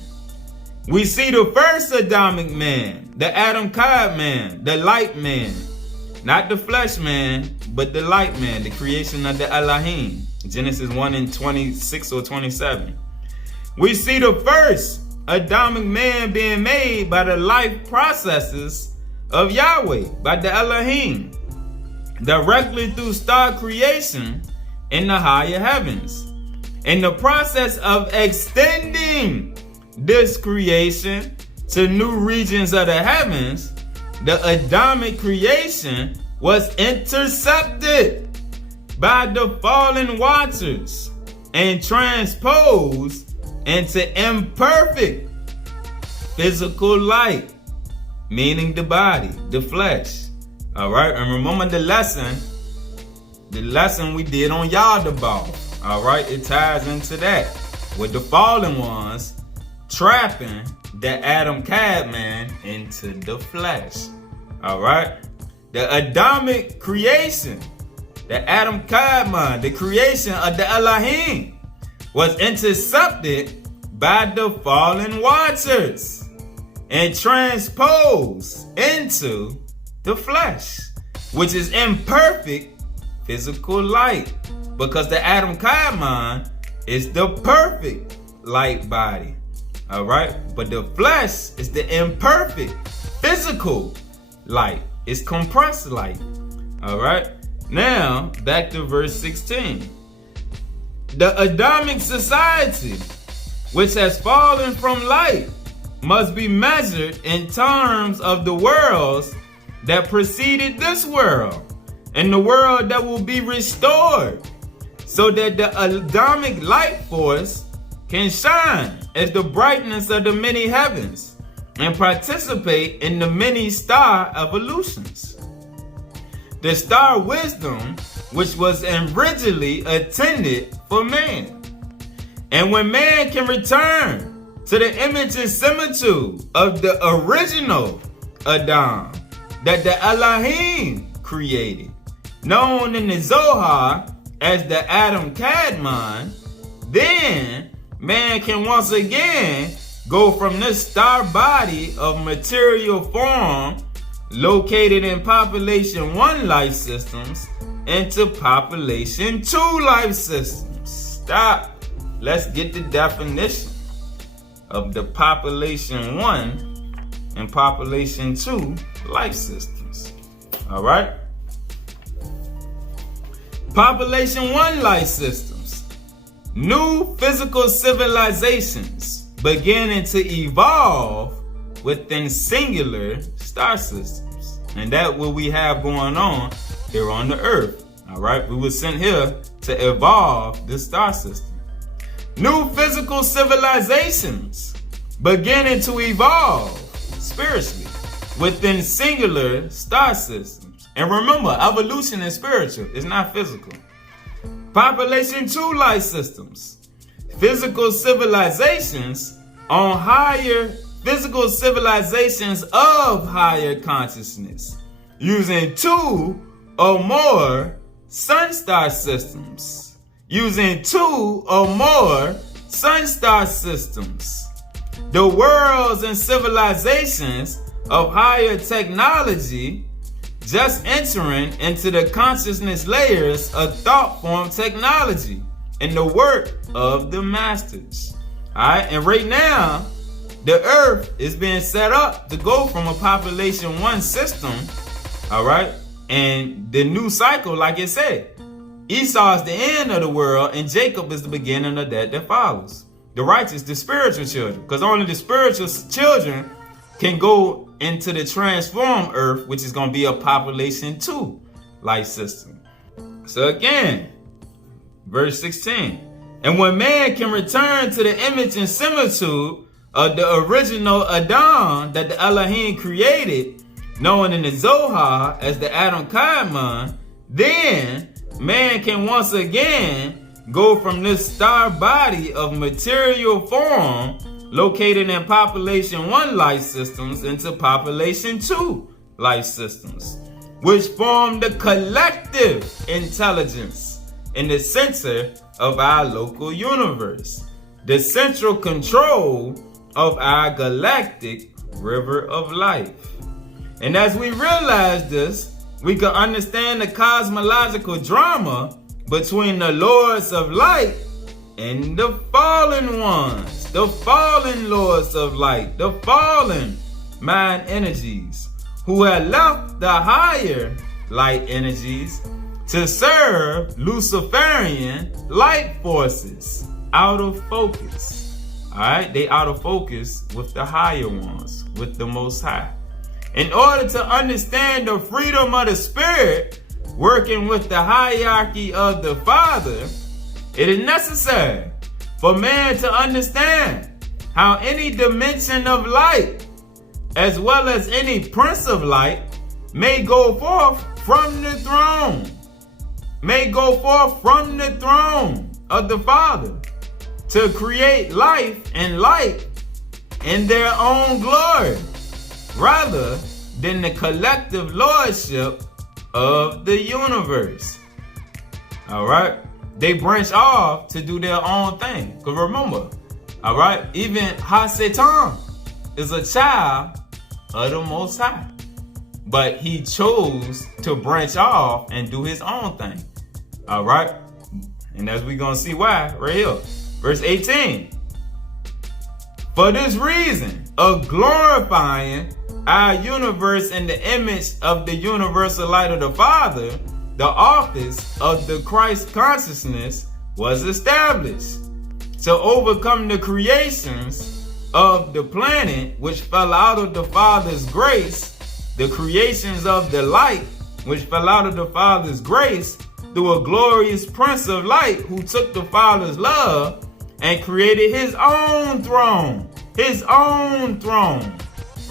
We see the first Adamic man, the Adam Kadmon, the light man, not the flesh man, but the light man, the creation of the Elohim. Genesis 1 and 26 or 27. We see the first Adamic man being made by the life processes of Yahweh, by the Elohim, directly through star creation in the higher heavens. In the process of extending this creation to new regions of the heavens, the Adamic creation was intercepted by the fallen watchers and transposed into imperfect physical light, meaning the body, the flesh. All right, and remember the lesson we did on Yaldabaoth. All right, it ties into that, with the fallen ones trapping the Adam Kadmon into the flesh. All right, the Adamic creation, the Adam Kadmon, the creation of the Elohim, was intercepted by the fallen watchers and transposed into the flesh, which is imperfect physical light, because the Adam Kadmon is the perfect light body. All right, but the flesh is the imperfect physical light. It's compressed light. All right, now back to verse 16. The Adamic society, which has fallen from light, must be measured in terms of the worlds that preceded this world and the world that will be restored, so that the Adamic light force can shine as the brightness of the many heavens and participate in the many star evolutions. The star wisdom, which was originally intended for man. And when man can return to the image and similitude of the original Adam that the Elohim created, known in the Zohar as the Adam Kadmon, then man can once again go from this star body of material form located in population 1 life systems into population 2 life systems. Stop. Let's get the definition of the population 1 and population 2 life systems. All right. Population 1 life systems. New physical civilizations beginning to evolve within singular star systems. And that's what we have going on here on the earth. All right. We were sent here to evolve this star system. New physical civilizations beginning to evolve spiritually within singular star systems. And remember, evolution is spiritual, it's not physical. Population 2 life systems. physical civilizations on higher physical civilizations of higher consciousness, using 2 or more sun-star systems. Using 2 or more sun-star systems. The worlds and civilizations of higher technology just entering into the consciousness layers of thought form technology in the work of the masters. Alright, and right now, the earth is being set up to go from a population 1 system, alright, and the new cycle, like it said, Esau is the end of the world and Jacob is the beginning of that follows. The righteous, the spiritual children, because only the spiritual children can go into the transformed earth, which is going to be a population 2 life system. So again, verse 16. And when man can return to the image and similitude of the original Adam that the Elohim created, known in the Zohar as the Adam Kadmon, then man can once again go from this star body of material form located in population 1 life systems into population 2 life systems, which form the collective intelligence in the center of our local universe, the central control of our galactic river of life. And as we realize this, we can understand the cosmological drama between the lords of light and the fallen ones, the fallen lords of light, the fallen mind energies, who had left the higher light energies to serve Luciferian light forces out of focus. Alright, they out of focus with the higher ones, with the Most High. In order to understand the freedom of the spirit working with the hierarchy of the Father, it is necessary for man to understand how any dimension of light, as well as any prince of light, may go forth from the throne, of the Father to create life and light in their own glory, rather than the collective lordship of the universe. Alright? They branch off to do their own thing. Because remember, alright, even Ha-Satan is a child of the Most High. But he chose to branch off and do his own thing. Alright? And as we're going to see why right here. Verse 18. For this reason of glorifying our universe in the image of the universal light of the Father, the office of the Christ consciousness was established to overcome the creations of the planet which fell out of the Father's grace, the creations of the light which fell out of the Father's grace through a glorious Prince of Light who took the Father's love and created his own throne. His own throne.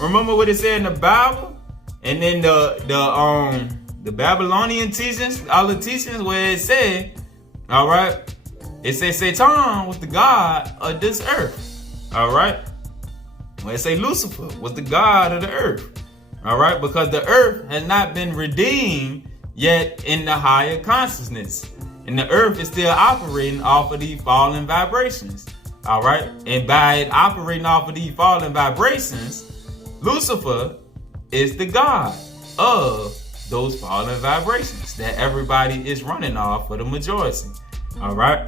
Remember what it said in the Bible? And then the Babylonian teachings, all the teachings where it said, alright, it said Satan was the god of this earth. Alright? Where it say Lucifer was the god of the earth. Alright? Because the earth has not been redeemed yet in the higher consciousness. And the earth is still operating off of these fallen vibrations. Alright? And by it operating off of these fallen vibrations, Lucifer is the god of those fallen vibrations that everybody is running off for the majority. Alright?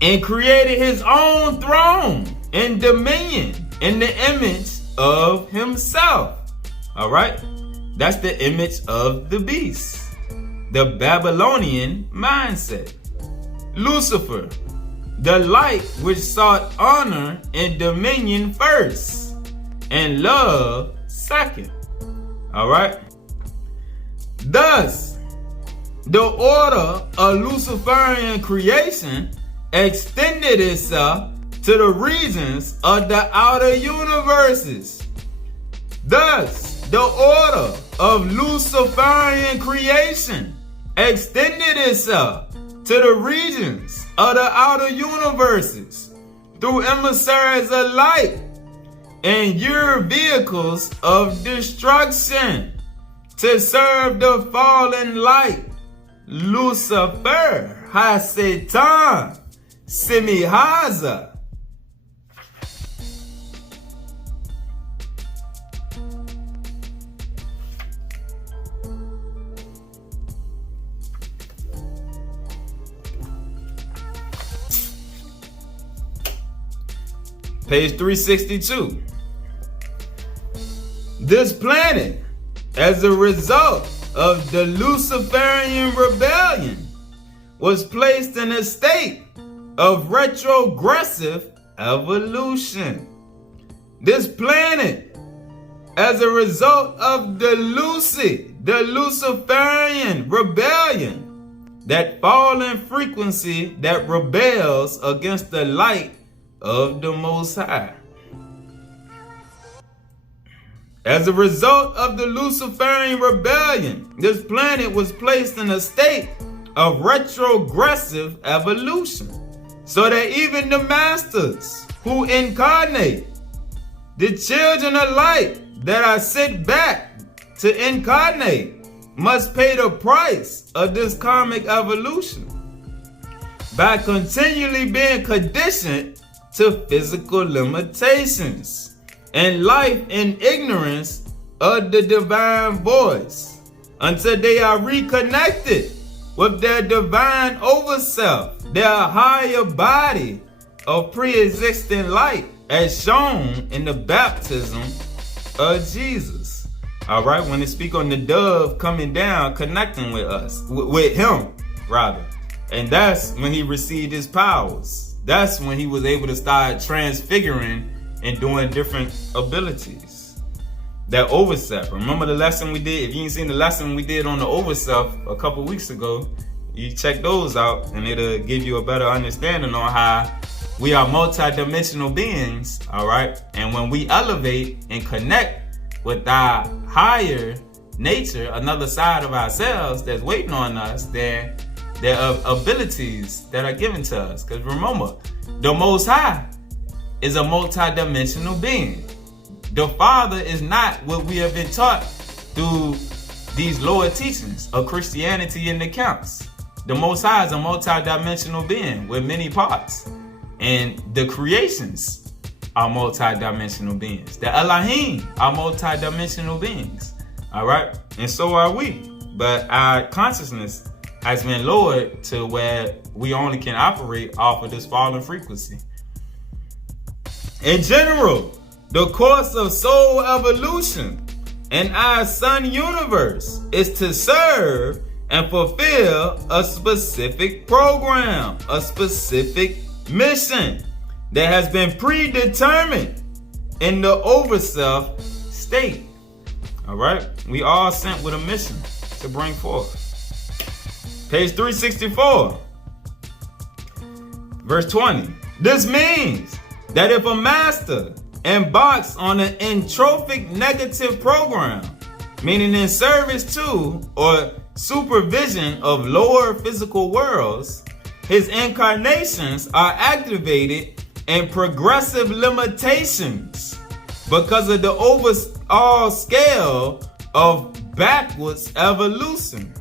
And created his own throne and dominion in the image of himself. Alright? That's the image of the beast. The Babylonian mindset. Lucifer, the light which sought honor and dominion first, and love second. Alright? Thus, the order of Luciferian creation extended itself to the regions of the outer universes. Thus, the order of Luciferian creation extended itself to the regions of the outer universes through emissaries of light and your vehicles of destruction to serve the fallen light, Lucifer, Ha-Satan, Semihaza. Page 362. This planet, as a result of the Luciferian rebellion, was placed in a state of retrogressive evolution. This planet, as a result of the Luciferian rebellion, that fallen frequency that rebels against the light of the Most High. As a result of the Luciferian rebellion, this planet was placed in a state of retrogressive evolution, so that even the masters who incarnate, the children of light that are sent back to incarnate, must pay the price of this karmic evolution by continually being conditioned to physical limitations and life in ignorance of the divine voice until they are reconnected with their divine overself, their higher body of pre-existent light, as shown in the baptism of Jesus. All right, when they speak on the dove coming down, connecting with us, with him, rather. And that's when he received his powers. That's when he was able to start transfiguring and doing different abilities. That overself. Remember the lesson we did? If you ain't seen the lesson we did on the overself a couple weeks ago, you check those out and it'll give you a better understanding on how we are multidimensional beings, all right? And when we elevate and connect with our higher nature, another side of ourselves that's waiting on us, then there are abilities that are given to us. Because remember, the Most High is a multidimensional being. The Father is not what we have been taught through these lower teachings of Christianity and the camps. The Most High is a multidimensional being with many parts. And the creations are multidimensional beings. The Elohim are multidimensional beings. All right? And so are we. But our consciousness has been lowered to where we only can operate off of this fallen frequency. In general, the course of soul evolution in our sun universe is to serve and fulfill a specific program, a specific mission that has been predetermined in the overself state. All right? We all sent with a mission to bring forth. Page 364, verse 20. This means that if a master embarks on an entropic negative program, meaning in service to or supervision of lower physical worlds, his incarnations are activated in progressive limitations because of the overall scale of backwards evolution,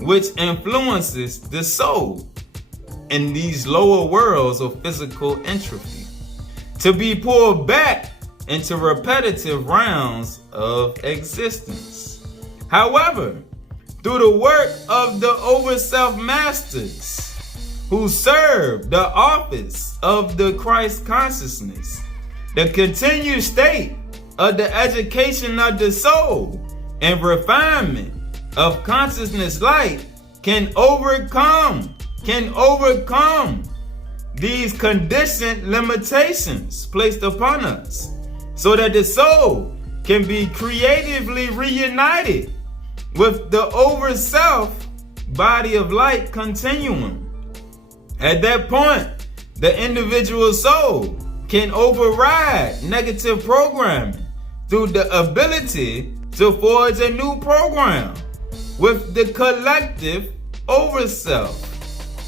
which influences the soul in these lower worlds of physical entropy, to be pulled back into repetitive rounds of existence. However, through the work of the overself masters who serve the office of the Christ consciousness, the continued state of the education of the soul and refinement of consciousness light can overcome these conditioned limitations placed upon us, so that the soul can be creatively reunited with the over-self body of light continuum. At that point, the individual soul can override negative programming through the ability to forge a new program with the collective over-self.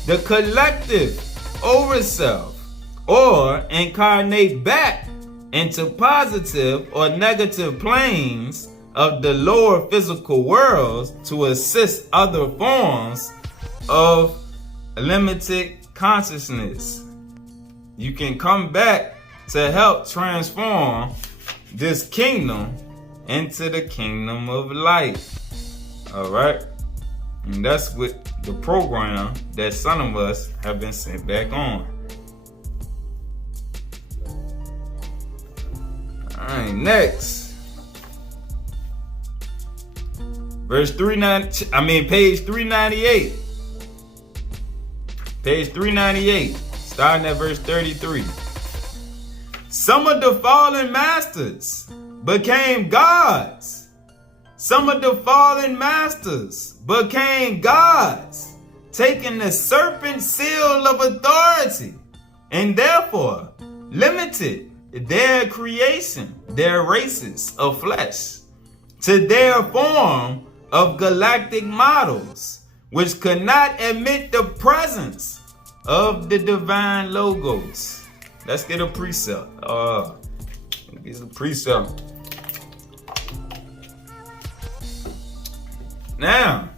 the collective over self, or incarnate back into positive or negative planes of the lower physical worlds to assist other forms of limited consciousness. You can come back to help transform this kingdom into the kingdom of light. All right? And that's what the program that some of us have been sent back on. All right, next. Page 398. Page 398, starting at verse 33. Some of the fallen masters became gods. Some of the fallen masters became gods, taking the serpent seal of authority, and therefore limited their creation, their races of flesh, to their form of galactic models, which could not admit the presence of the divine logos. Let's get a precept. Get a precept. Now,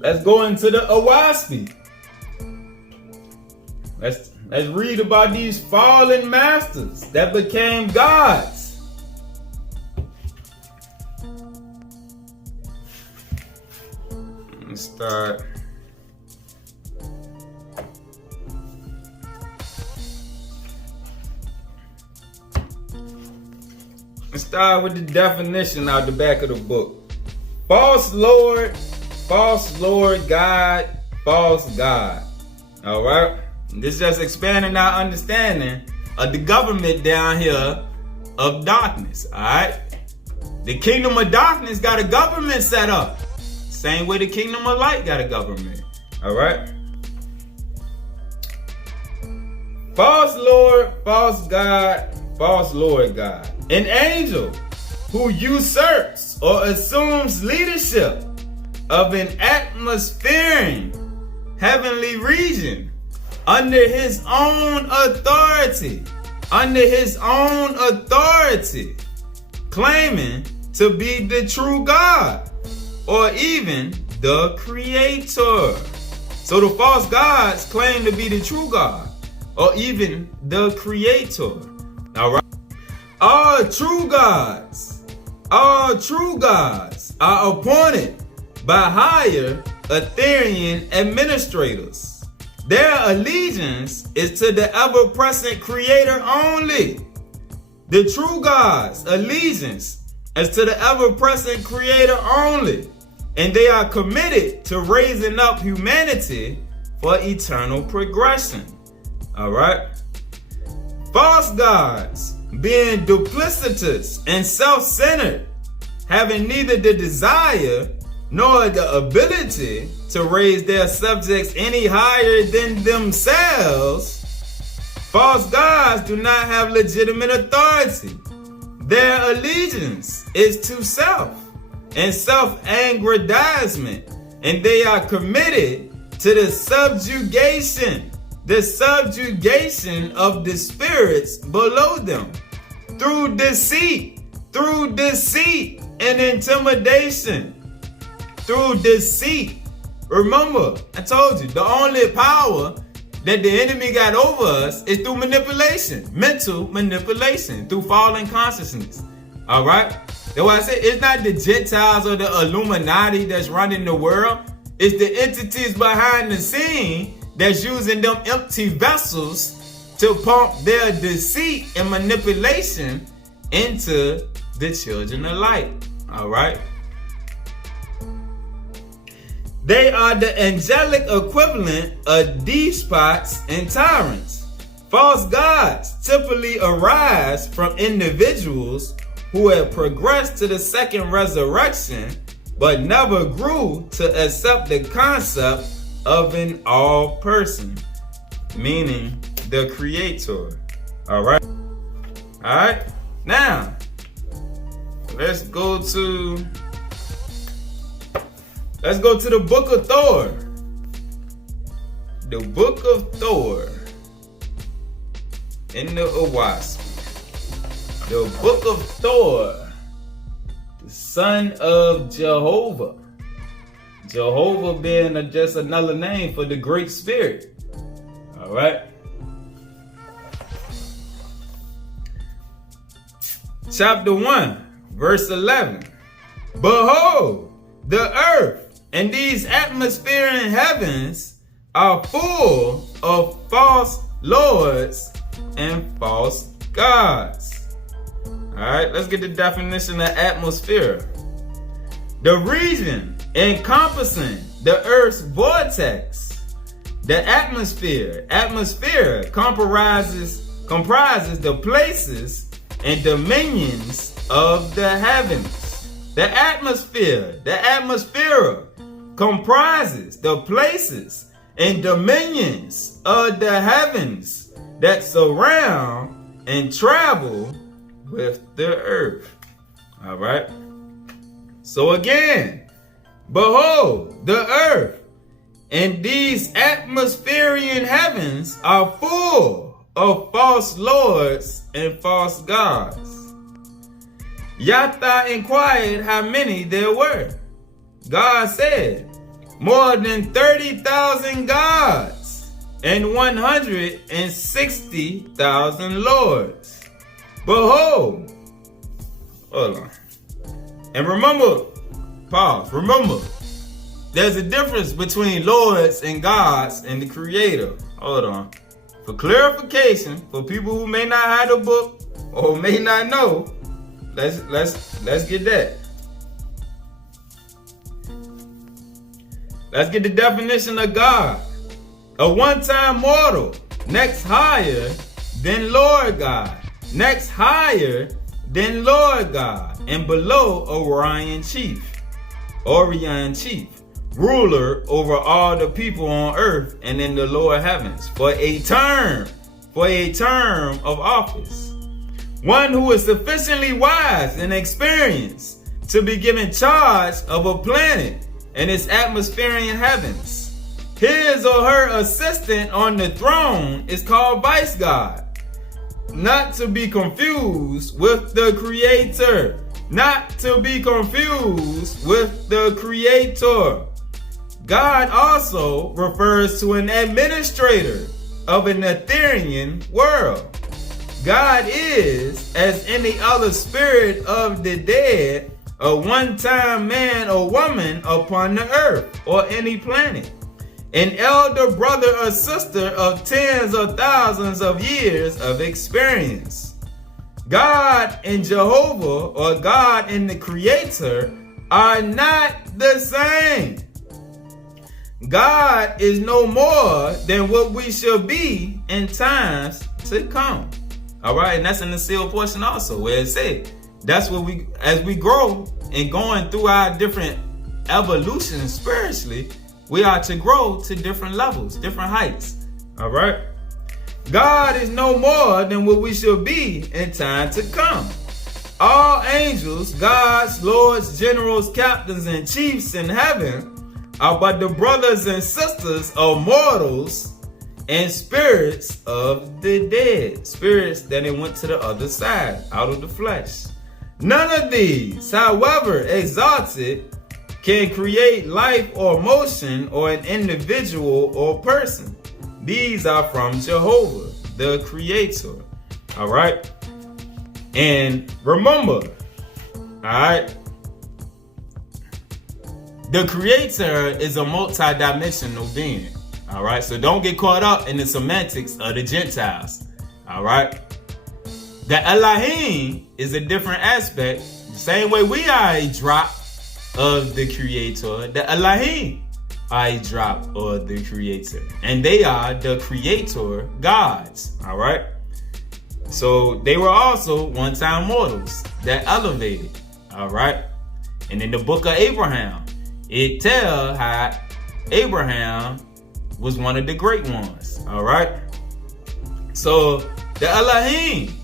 let's go into the Awaspi. Let's read about these fallen masters that became gods. Let's start. Let's start with the definition out the back of the book. False Lord, God, false God. All right? This is just expanding our understanding of the government down here of darkness. All right? The kingdom of darkness got a government set up. Same way the kingdom of light got a government. All right? False Lord, false God, false Lord God. An angel who usurps or assumes leadership of an atmospheric heavenly region under his own authority, claiming to be the true God or even the creator. So the false gods claim to be the true God or even the creator. All right. All true gods are appointed by higher Ethereal administrators. Their allegiance is to the ever-present creator only. The true God's allegiance is to the ever-present creator only. And they are committed to raising up humanity for eternal progression. All right? False gods, being duplicitous and self-centered, having neither the desire nor the ability to raise their subjects any higher than themselves, false gods do not have legitimate authority. Their allegiance is to self and self-aggrandizement, and they are committed to the subjugation of the spirits below them through deceit and intimidation. Through deceit. Remember, I told you, the only power that the enemy got over us is through manipulation, mental manipulation, through fallen consciousness. All right? That's why I say it's not the Gentiles or the Illuminati that's running the world. It's the entities behind the scene that's using them empty vessels to pump their deceit and manipulation into the children of light. All right? They are the angelic equivalent of despots and tyrants. False gods typically arise from individuals who have progressed to the second resurrection but never grew to accept the concept of an all person, meaning the creator. All right? All right? Now, let's go to the book of Thor. the book of Thor in the Owaski. The book of Thor, the son of Jehovah. Jehovah being just another name for the Great Spirit. All right. Chapter 1, verse 11. Behold, the earth and these atmosphere in heavens are full of false lords and false gods. All right, let's get the definition of atmosphere. The region encompassing the earth's vortex. The atmosphere. Atmosphere comprises the places and dominions of the heavens. The atmosphere comprises the places and dominions of the heavens that surround and travel with the earth. All right. So again, behold, the earth and these atmospherian heavens are full of false lords and false gods. Yatta inquired how many there were. God said, more than 30,000 gods and 160,000 lords. Behold, hold on. And remember, pause, remember, there's a difference between lords and gods and the creator. Hold on. For clarification, for people who may not have the book or may not know, let's get that. Let's get the definition of God. A one-time mortal, next higher than Lord God. Next higher than Lord God, and below Orion chief, ruler over all the people on earth and in the lower heavens, for a term of office. One who is sufficiently wise and experienced to be given charge of a planet and its atmospherian heavens. His or her assistant on the throne is called vice god. Not to be confused with the creator. Not to be confused with the creator. God also refers to an administrator of an ethereal world. God is, as any other spirit of the dead, a one-time man or woman upon the earth or any planet. An elder brother or sister of tens of thousands of years of experience. God and Jehovah, or God and the Creator, are not the same. God is no more than what we shall be in times to come. All right, and that's in the sealed portion also, where it says, that's what as we grow and going through our different evolutions spiritually, we are to grow to different levels, different heights. All right. God is no more than what we shall be in time to come. All angels, gods, lords, generals, captains, and chiefs in heaven are but the brothers and sisters of mortals and spirits of the dead. Spirits that they went to the other side, out of the flesh. None of these, however exalted, can create life or motion or an individual or person. These are from Jehovah, the Creator. All right. And remember, all right, the Creator is a multi-dimensional being. All right. So don't get caught up in the semantics of the Gentiles. All right. The Elohim is a different aspect. The same way we are a drop of the Creator, the Elohim are a drop of the Creator, and they are the Creator gods. All right. So they were also one-time mortals that elevated. All right. And in the book of Abraham, it tells how Abraham was one of the great ones. All right. So the Elohim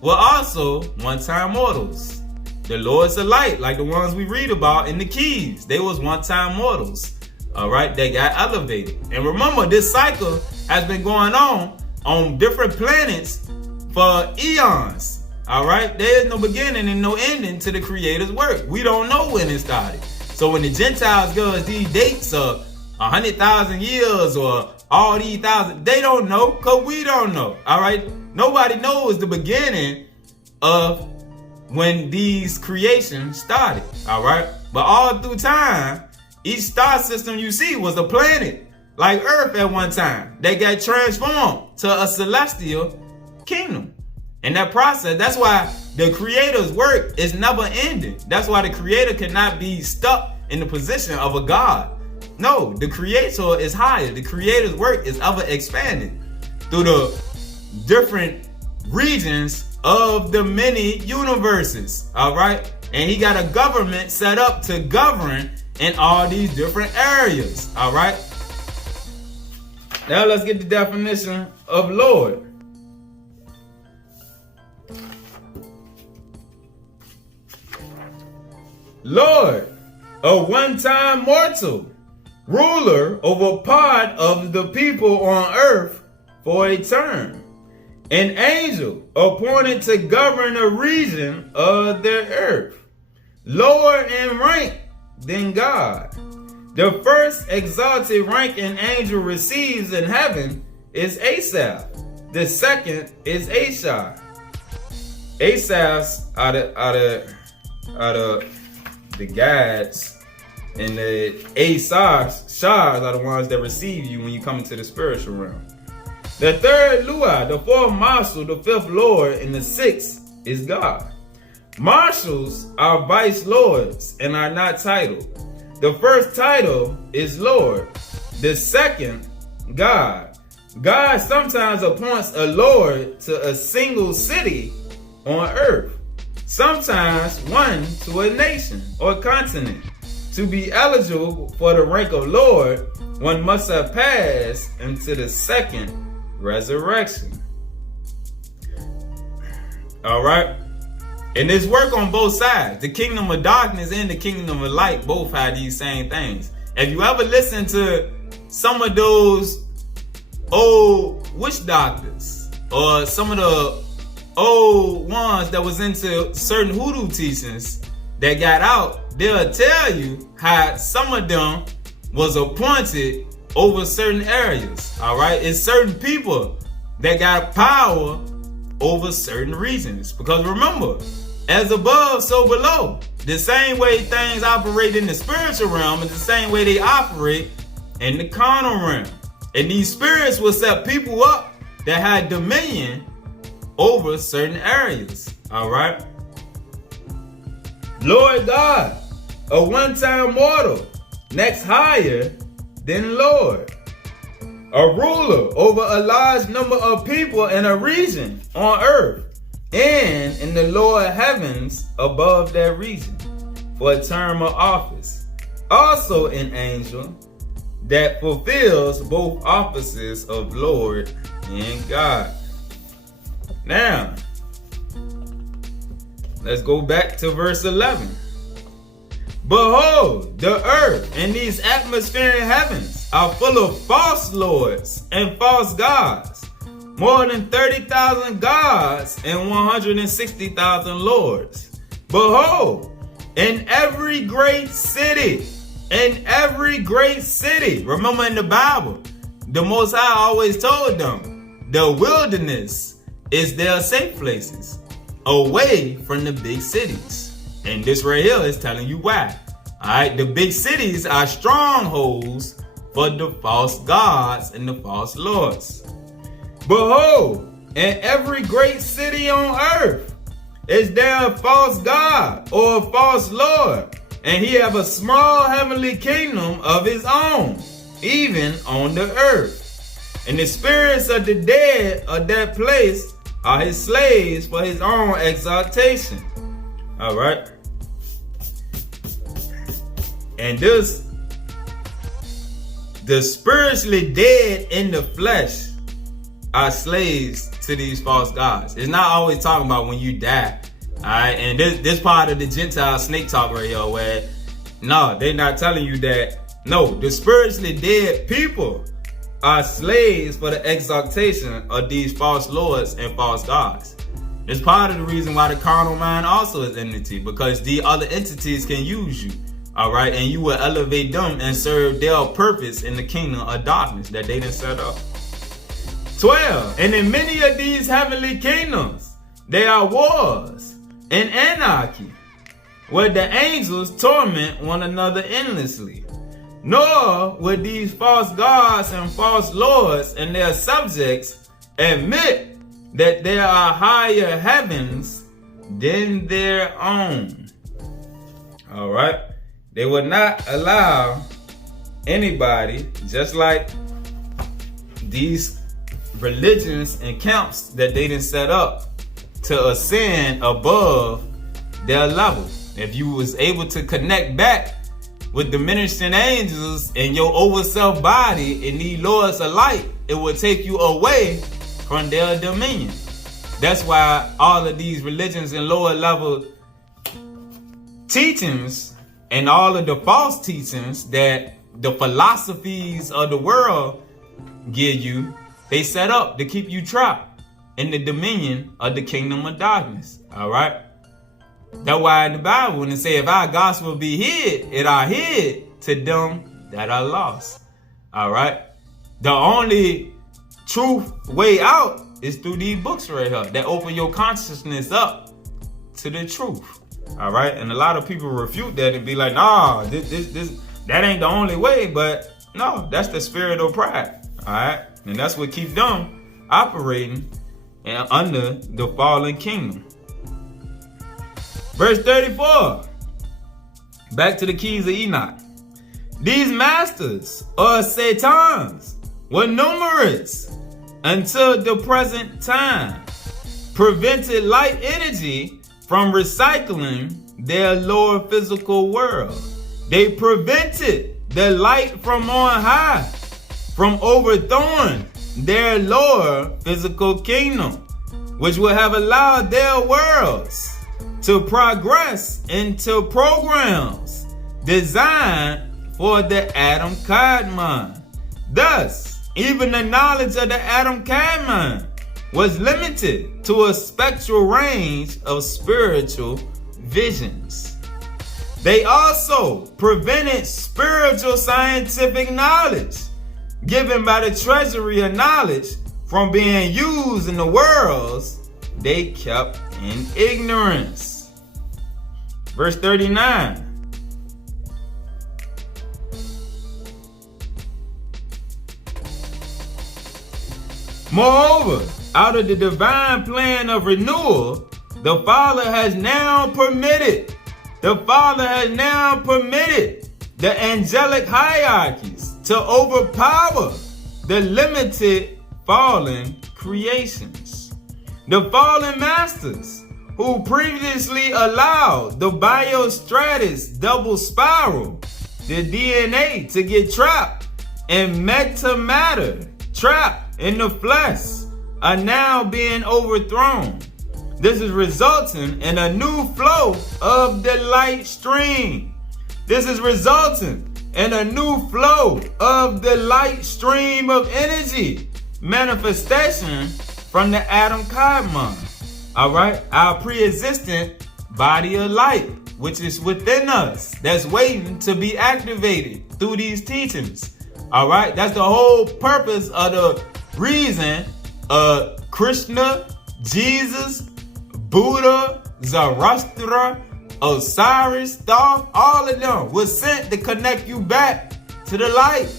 were also one-time mortals. The Lords of Light, like the ones we read about in the Keys, they was one-time mortals. all right, that got elevated. And remember, this cycle has been going on different planets for eons. All right, there is no beginning and no ending to the Creator's work. We don't know when it started. So when the Gentiles give us these dates of 100,000 years or all these thousand, they don't know, because we don't know. All right, nobody knows the beginning of when these creations started. All right, but all through time, each star system you see was a planet like Earth at one time. They got transformed to a celestial kingdom. In that process, that's why the Creator's work is never ending. That's why the Creator cannot be stuck in the position of a God. No, the Creator is higher. The Creator's work is ever expanding through the different regions of the many universes. All right, and He got a government set up to govern in all these different areas. All right, now let's get the definition of Lord. Lord, a one-time mortal, ruler over part of the people on earth for a term. An angel appointed to govern a region of the earth. Lower in rank than God. The first exalted rank an angel receives in heaven is Asaph. The second is Ashar. Asaph's out of the gods, and the Ashars are the ones that receive you when you come into the spiritual realm. The third Luah, the fourth marshal, the fifth Lord, and the sixth is God. Marshals are vice lords and are not titled. The first title is Lord. The second, God. God sometimes appoints a Lord to a single city on earth. Sometimes one to a nation or continent. To be eligible for the rank of Lord, one must have passed into the second resurrection. All right. And this work on both sides. The kingdom of darkness and the kingdom of light both have these same things. If you ever listen to some of those old witch doctors or some of the old ones that was into certain hoodoo teachings that got out, they'll tell you how some of them was appointed over certain areas. All right, it's certain people that got power over certain regions, because remember, as above so below. The same way things operate in the spiritual realm is the same way they operate in the carnal realm. And these spirits will set people up that had dominion over certain areas. All right. Lord God, a one-time mortal, next higher than Lord. A ruler over a large number of people in a region on earth and in the lower heavens above that region for a term of office. Also an angel that fulfills both offices of Lord and God. Now, let's go back to verse 11. Behold, the earth and these atmospheric heavens are full of false lords and false gods, more than 30,000 gods and 160,000 lords. Behold, in every great city, remember in the Bible, the Most High always told them, the wilderness is their safe places, away from the big cities. And this right here is telling you why. Alright, the big cities are strongholds for the false gods and the false lords. Behold, in every great city on earth is there a false god or a false lord, and he have a small heavenly kingdom of his own, even on the earth. And the spirits of the dead of that place are his slaves for his own exaltation. All right. And this, the spiritually dead in the flesh are slaves to these false gods. It's not always talking about when you die. All right. And this part of the Gentile snake talk right here, where no, they're not telling you that No, the spiritually dead people are slaves for the exaltation of these false lords and false gods. It's part of the reason why the carnal mind also is enmity, because the other entities can use you, all right, and you will elevate them and serve their purpose in the kingdom of darkness that they done set up. 12. And in many of these heavenly kingdoms, there are wars and anarchy, where the angels torment one another endlessly. Nor would these false gods and false lords and their subjects admit that there are higher heavens than their own. All right. They would not allow anybody, just like these religions and camps that they done set up, to ascend above their level. If you was able to connect back with the ministering angels and your overself body and these lords of light, it will take you away from their dominion. That's why all of these religions and lower level teachings and all of the false teachings that the philosophies of the world give you, they set up to keep you trapped in the dominion of the kingdom of darkness. All right. That's why in the Bible, when it say, if our gospel be hid, it are hid to them that are lost. All right. The only truth way out is through these books right here that open your consciousness up to the truth. All right. And a lot of people refute that and be like, nah, that ain't the only way. But no, that's the spirit of pride. All right. And that's what keeps them operating under the fallen kingdom. Verse 34. Back to the keys of Enoch. These masters or satans were numerous until the present time, prevented light energy from recycling their lower physical world. They prevented the light from on high from overthrowing their lower physical kingdom, which would have allowed their worlds to progress into programs designed for the Adam Kadmon. Thus, even the knowledge of the Adam Kadmon was limited to a spectral range of spiritual visions. They also prevented spiritual scientific knowledge given by the treasury of knowledge from being used in the worlds they kept in ignorance. Verse 39. Moreover, out of the divine plan of renewal, the Father has now permitted the angelic hierarchies to overpower the limited fallen creations. The fallen masters who previously allowed the biostratus double spiral, the DNA, to get trapped in metamatter, trapped in the flesh, are now being overthrown. This is resulting in a new flow of the light stream. This is resulting in a new flow of the light stream of energy manifestation from the Adam Kadmon. All right, our pre-existent body of light, which is within us, that's waiting to be activated through these teachings. All right, that's the whole purpose of the reason Krishna, Jesus, Buddha, Zoroaster, Osiris, Thoth, all of them was sent to connect you back to the light.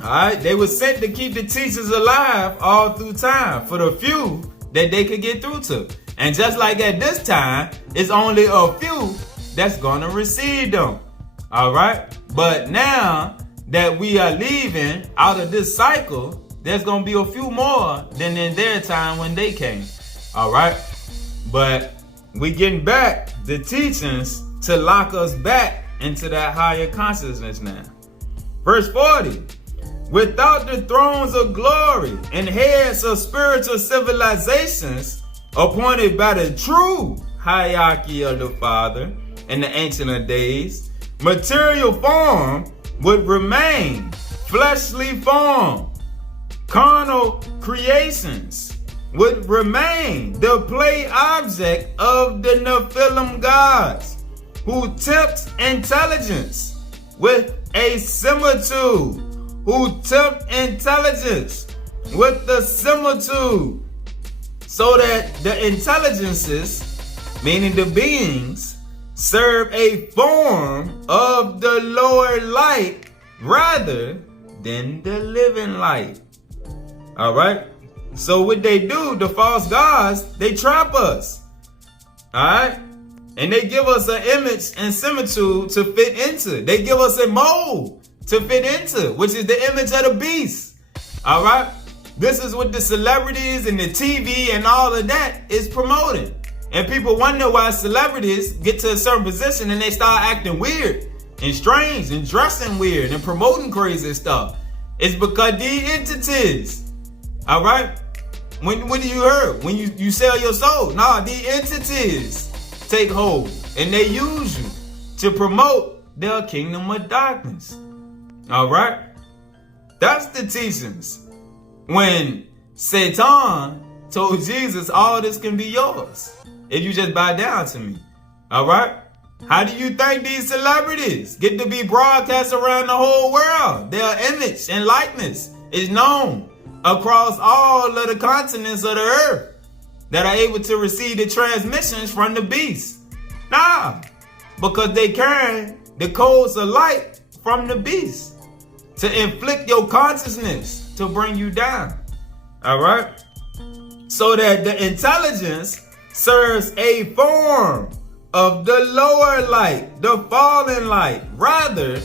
Alright, they were sent to keep the teachers alive all through time for the few that they could get through to. And just like at this time, it's only a few that's going to receive them. Alright, but now that we are leaving out of this cycle, there's going to be a few more than in their time when they came. Alright, but we getting back the teachings to lock us back into that higher consciousness now. Verse 40. Without the thrones of glory and heads of spiritual civilizations appointed by the true hierarchy of the Father in the Ancient of Days, Material form would remain. Fleshly form, carnal creations would remain the play object of the Nephilim gods, who tempt intelligence with a similitude, so that the intelligences, meaning the beings, serve a form of the lower light rather than the living light. All right. So what they do, the false gods, they trap us. All right. And they give us an image and similitude to fit into. They give us a mold to fit into, which is the image of the beast. All right. This is what the celebrities and the TV and all of that is promoting. And people wonder why celebrities get to a certain position and they start acting weird and strange and dressing weird and promoting crazy stuff. It's because these entities, all right? When do you heard? When you sell your soul? Nah, these entities take hold and they use you to promote their kingdom of darkness. All right? That's the teachings. When Satan told Jesus, all this can be yours if you just bow down to me. All right? How do you think these celebrities get to be broadcast around the whole world? Their image and likeness is known across all of the continents of the earth that are able to receive the transmissions from the beast. Nah, because they carry the codes of light from the beast to inflict your consciousness to bring you down. All right? So that the intelligence serves a form of the lower light, the fallen light, rather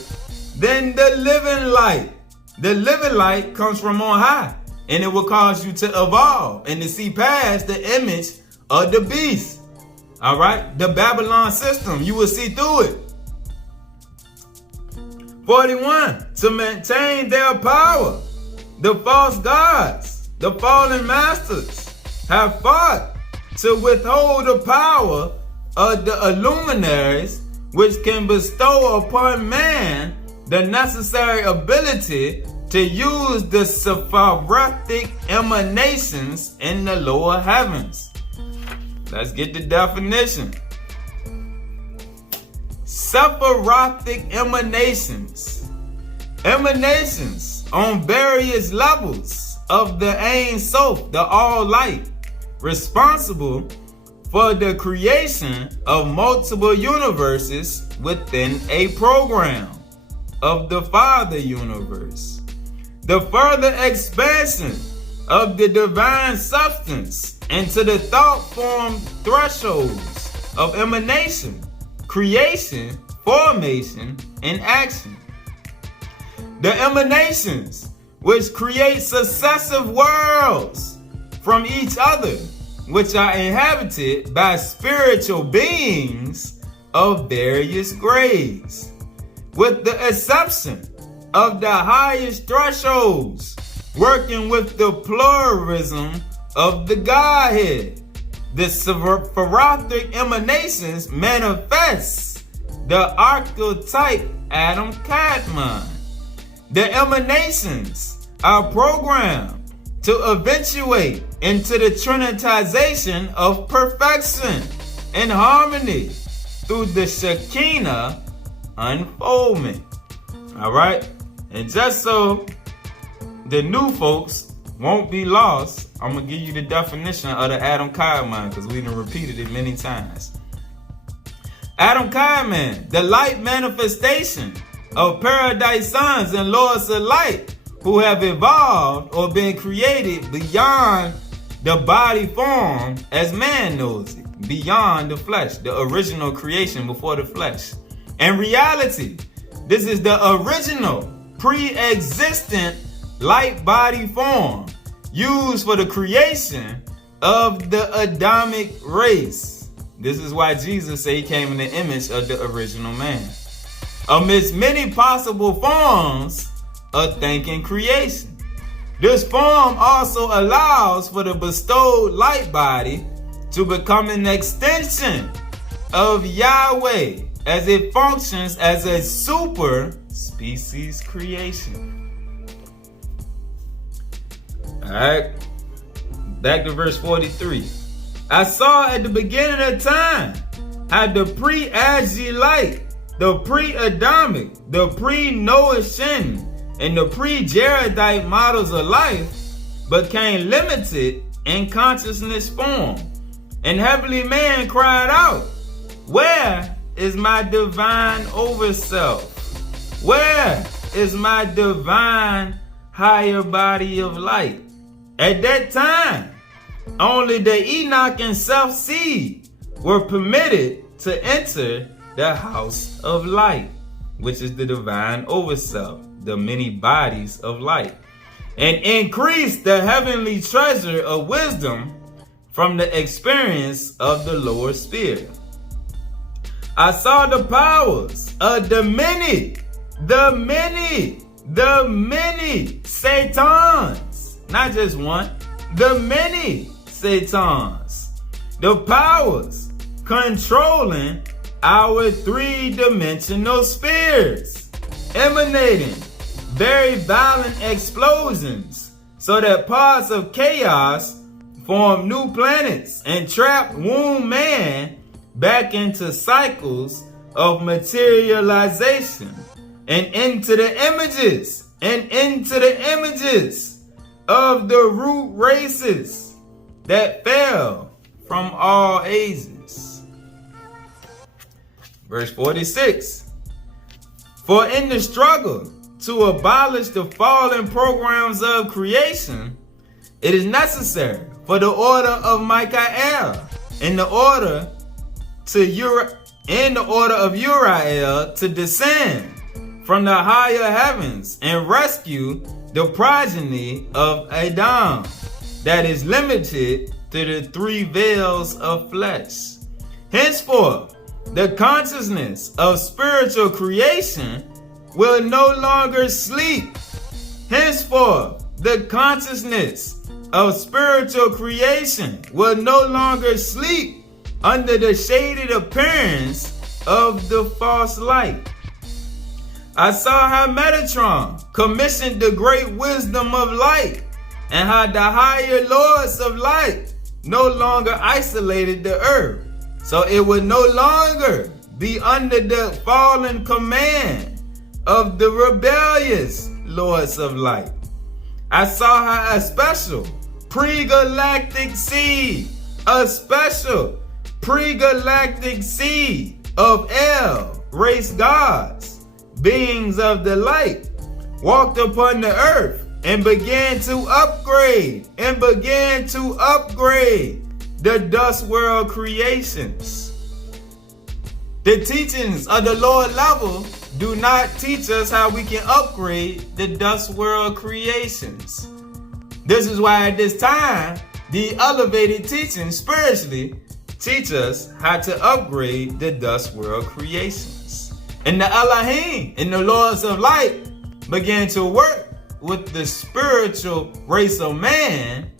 than the living light. The living light comes from on high, and it will cause you to evolve and to see past the image of the beast. All right? The Babylon system, you will see through it. 41, to maintain their power, the false gods, the fallen masters, have fought to withhold the power of the illuminaries, which can bestow upon man the necessary ability to use the Sephirotic emanations in the lower heavens. Let's get the definition. Sephirotic emanations. Emanations on various levels of the Ein Sof, the All Light, responsible for the creation of multiple universes within a program of the Father universe. The further expansion of the divine substance into the thought form thresholds of emanation, creation, formation, and action. The emanations which create successive worlds from each other, which are inhabited by spiritual beings of various grades, with the exception of the highest thresholds, working with the pluralism of the Godhead. The Sephirotic emanations manifests the archetype Adam Kadmon. The emanations are programmed to eventuate into the trinitization of perfection and harmony through the Shekinah unfoldment. All right? And just so the new folks won't be lost, I'm going to give you the definition of the Adam Kadmon, because we done repeated it many times. Adam Kadmon, the light manifestation of paradise sons and lords of light who have evolved or been created beyond the body form as man knows it, beyond the flesh, the original creation before the flesh. In reality, this is the original pre-existent light body form used for the creation of the Adamic race. This is why Jesus said he came in the image of the original man. Amidst many possible forms of thinking creation. This form also allows for the bestowed light body to become an extension of Yahweh as it functions as a super species creation. Alright, back to verse 43. I saw at the beginning of time how the pre-Agilite, the pre-Adamic, the pre-Noachian, and the pre-Jaredite models of life became limited in consciousness form. And heavenly man cried out, "Where is my divine overself? Where is my divine higher body of light?" At that time, only the Enoch and Seth seed were permitted to enter the house of light, which is the divine overself, the many bodies of light, and increase the heavenly treasure of wisdom from the experience of the lower spirit. I saw the powers of the many Satans, not just one, the many Satans, the powers controlling our three-dimensional spheres, emanating very violent explosions, so that parts of chaos form new planets and trap womb man back into cycles of materialization and into the images of the root races that fell from all ages. Verse 46. For in the struggle to abolish the fallen programs of creation, it is necessary for the order of Michael in the order of Uriel to descend from the higher heavens and rescue the progeny of Adam that is limited to the three veils of flesh. Henceforth, the consciousness of spiritual creation will no longer sleep. Henceforth, the consciousness of spiritual creation will no longer sleep under the shaded appearance of the false light. I saw how Metatron commissioned the great wisdom of light, and how the higher lords of light no longer isolated the earth, so it would no longer be under the fallen command of the rebellious lords of light. I saw how a special pre-galactic seed of El, race gods, beings of the light, walked upon the earth and began to upgrade the dust world creations. The teachings of the lower level do not teach us how we can upgrade the dust world creations. This is why at this time, the elevated teachings spiritually teach us how to upgrade the dust world creations. And the Elohim and the Lords of Light began to work with the spiritual race of man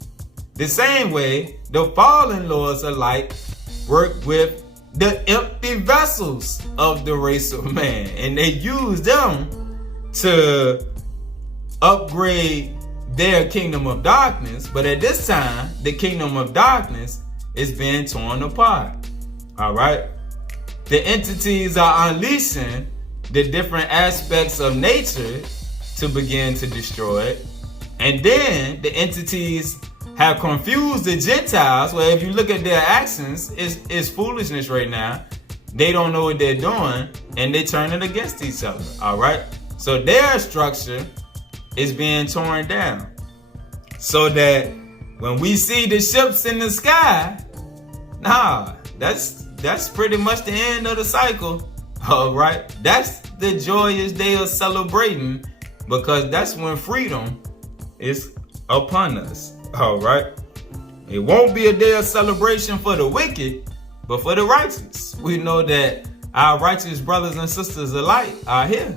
the same way the fallen Lords of Light work with the empty vessels of the race of man. And they use them to upgrade their kingdom of darkness. But at this time, the kingdom of darkness is being torn apart. All right. The entities are unleashing the different aspects of nature to begin to destroy it. And then the entities have confused the Gentiles, where if you look at their actions, it's foolishness right now. They don't know what they're doing, and they turn it against each other. All right. So their structure is being torn down, so that when we see the ships in the sky, that's pretty much the end of the cycle. All right. That's the joyous day of celebrating, because that's when freedom is upon us. All right. It won't be a day of celebration for the wicked, but for the righteous. We know that our righteous brothers and sisters alike are here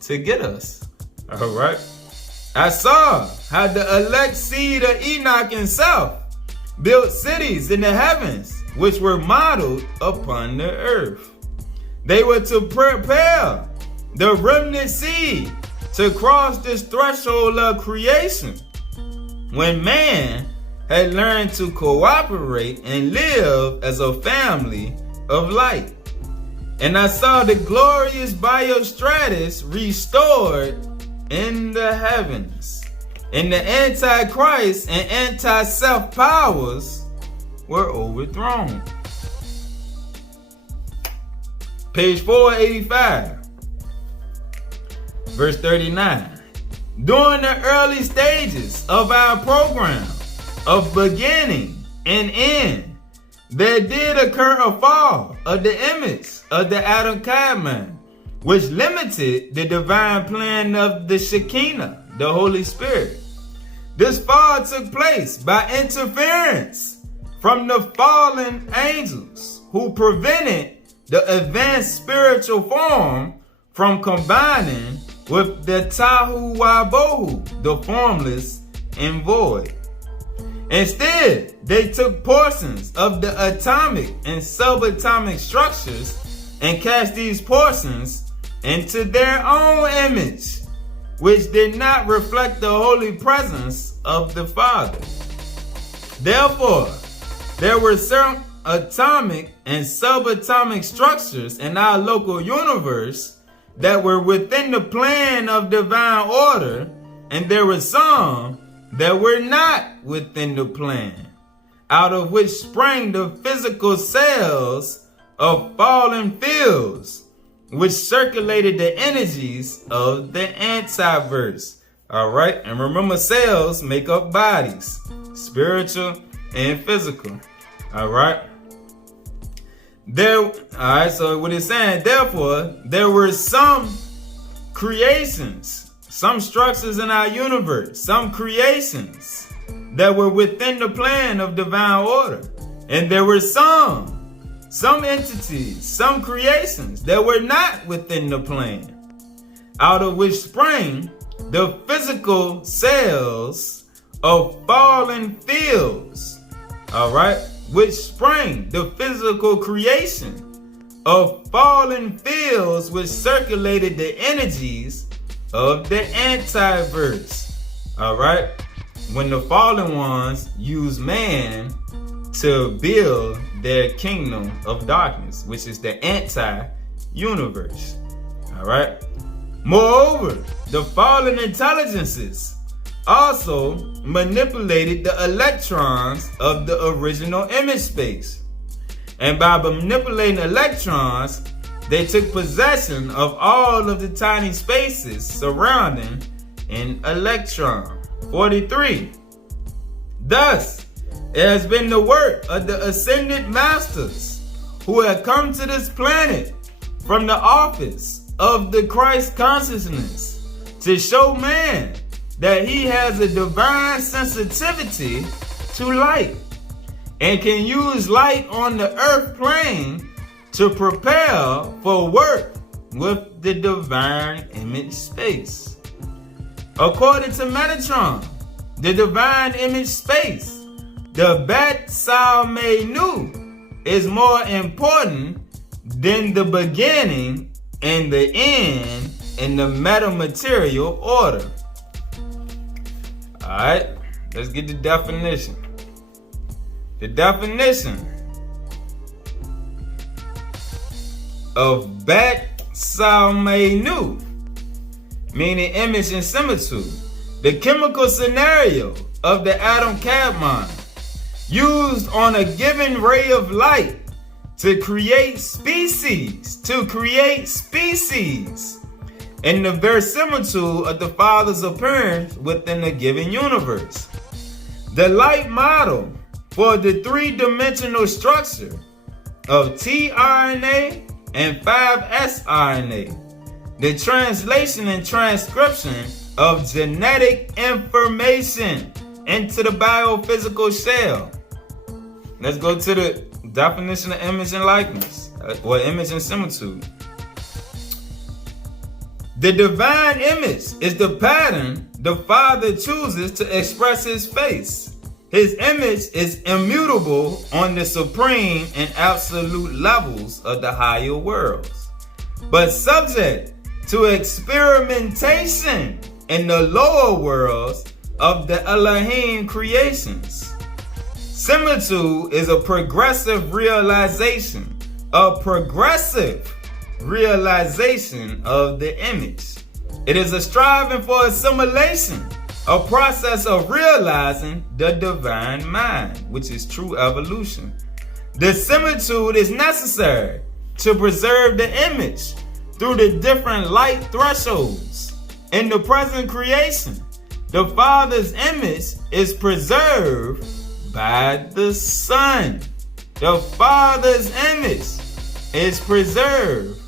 to get us. All right. I saw how the elect seed of Enoch and Seth built cities in the heavens, which were modeled upon the earth. They were to prepare the remnant seed to cross this threshold of creation when man had learned to cooperate and live as a family of light. And I saw the glorious biostratus restored in the heavens, and the Antichrist and anti-self powers were overthrown. Page 485, verse 39. During the early stages of our program of beginning and end, there did occur a fall of the image of the Adam Kadmon, which limited the divine plan of the Shekinah, the Holy Spirit. This fall took place by interference from the fallen angels who prevented the advanced spiritual form from combining with the Tahu Wabohu, the formless and void. Instead, they took portions of the atomic and subatomic structures and cast these portions into their own image, which did not reflect the holy presence of the Father. Therefore, there were certain atomic and subatomic structures in our local universe that were within the plan of divine order, and there were some that were not within the plan, out of which sprang the physical cells of fallen fields, which circulated the energies of the antiverse. All right, and remember, cells make up bodies, spiritual and physical. All right. So what it's saying, therefore, there were some creations, some structures in our universe, some creations that were within the plan of divine order. And there were some entities, some creations that were not within the plan, out of which sprang the physical cells of fallen fields. All right, which sprang the physical creation of fallen fields, which circulated the energies of the antiverse. All right, when the fallen ones use man to build their kingdom of darkness, which is the anti-universe. All right. Moreover, the fallen intelligences also manipulated the electrons of the original image space. And by manipulating electrons, they took possession of all of the tiny spaces surrounding an electron. 43. Thus, it has been the work of the ascended masters who have come to this planet from the office of the Christ consciousness to show man that he has a divine sensitivity to light and can use light on the earth plane to prepare for work with the divine image space. According to Metatron, the divine image space, the Bet Salmenu, is more important than the beginning and the end in the metamaterial order. Alright, let's get the definition. The definition of Bet Salmenu, meaning image and similitude, the chemical scenario of the Adam Kadmon, used on a given ray of light to create species, in the verisimilitude of the Father's appearance within a given universe. The light model for the three-dimensional structure of tRNA and 5S RNA, the translation and transcription of genetic information into the biophysical shell. Let's go to the definition of image and likeness, or image and similitude. The divine image is the pattern the Father chooses to express his face. His image is immutable on the supreme and absolute levels of the higher worlds. but subject to experimentation in the lower worlds of the Elohim creations. Similitude is a progressive realization of the image. It is a striving for assimilation, a process of realizing the divine mind, which is true evolution. The similitude is necessary to preserve the image through the different light thresholds. In the present creation, the Father's image is preserved by the Son. The Father's image is preserved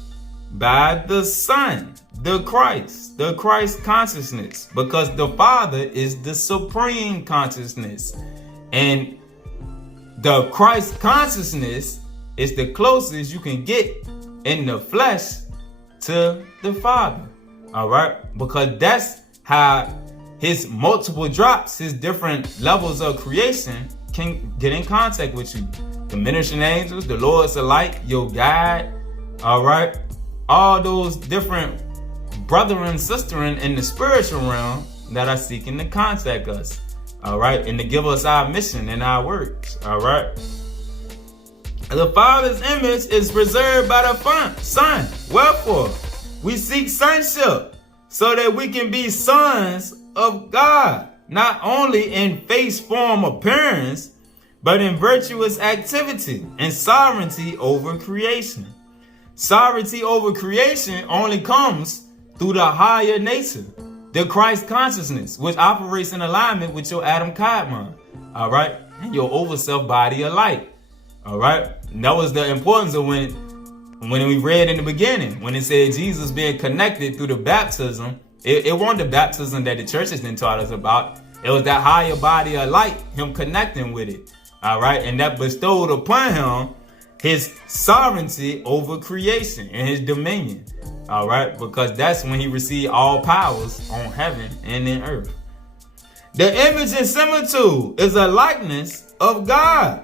by the Son, the Christ consciousness, because the Father is the supreme consciousness. And the Christ consciousness is the closest you can get in the flesh to the Father. All right? Because that's how his multiple drops, his different levels of creation can get in contact with you. The ministering angels, the Lord's of light, your guide. All right? All those different brethren and sisters in the spiritual realm that are seeking to contact us. All right? And to give us our mission and our works. All right? The Father's image is preserved by the Son. Wherefore, we seek sonship so that we can be sons of God, not only in face, form, appearance, but in virtuous activity and sovereignty over creation. Sovereignty over creation only comes through the higher nature, the Christ consciousness, which operates in alignment with your Adam Kadmon, all right, and your overself body of light, all right. And that was the importance of when we read in the beginning, when it said Jesus being connected through the baptism. It wasn't the baptism that the churches then taught us about. It was that higher body of light, him connecting with it, all right, and that bestowed upon him his sovereignty over creation and his dominion. All right, because that's when he received all powers on heaven and in earth. The image and similitude is a likeness of God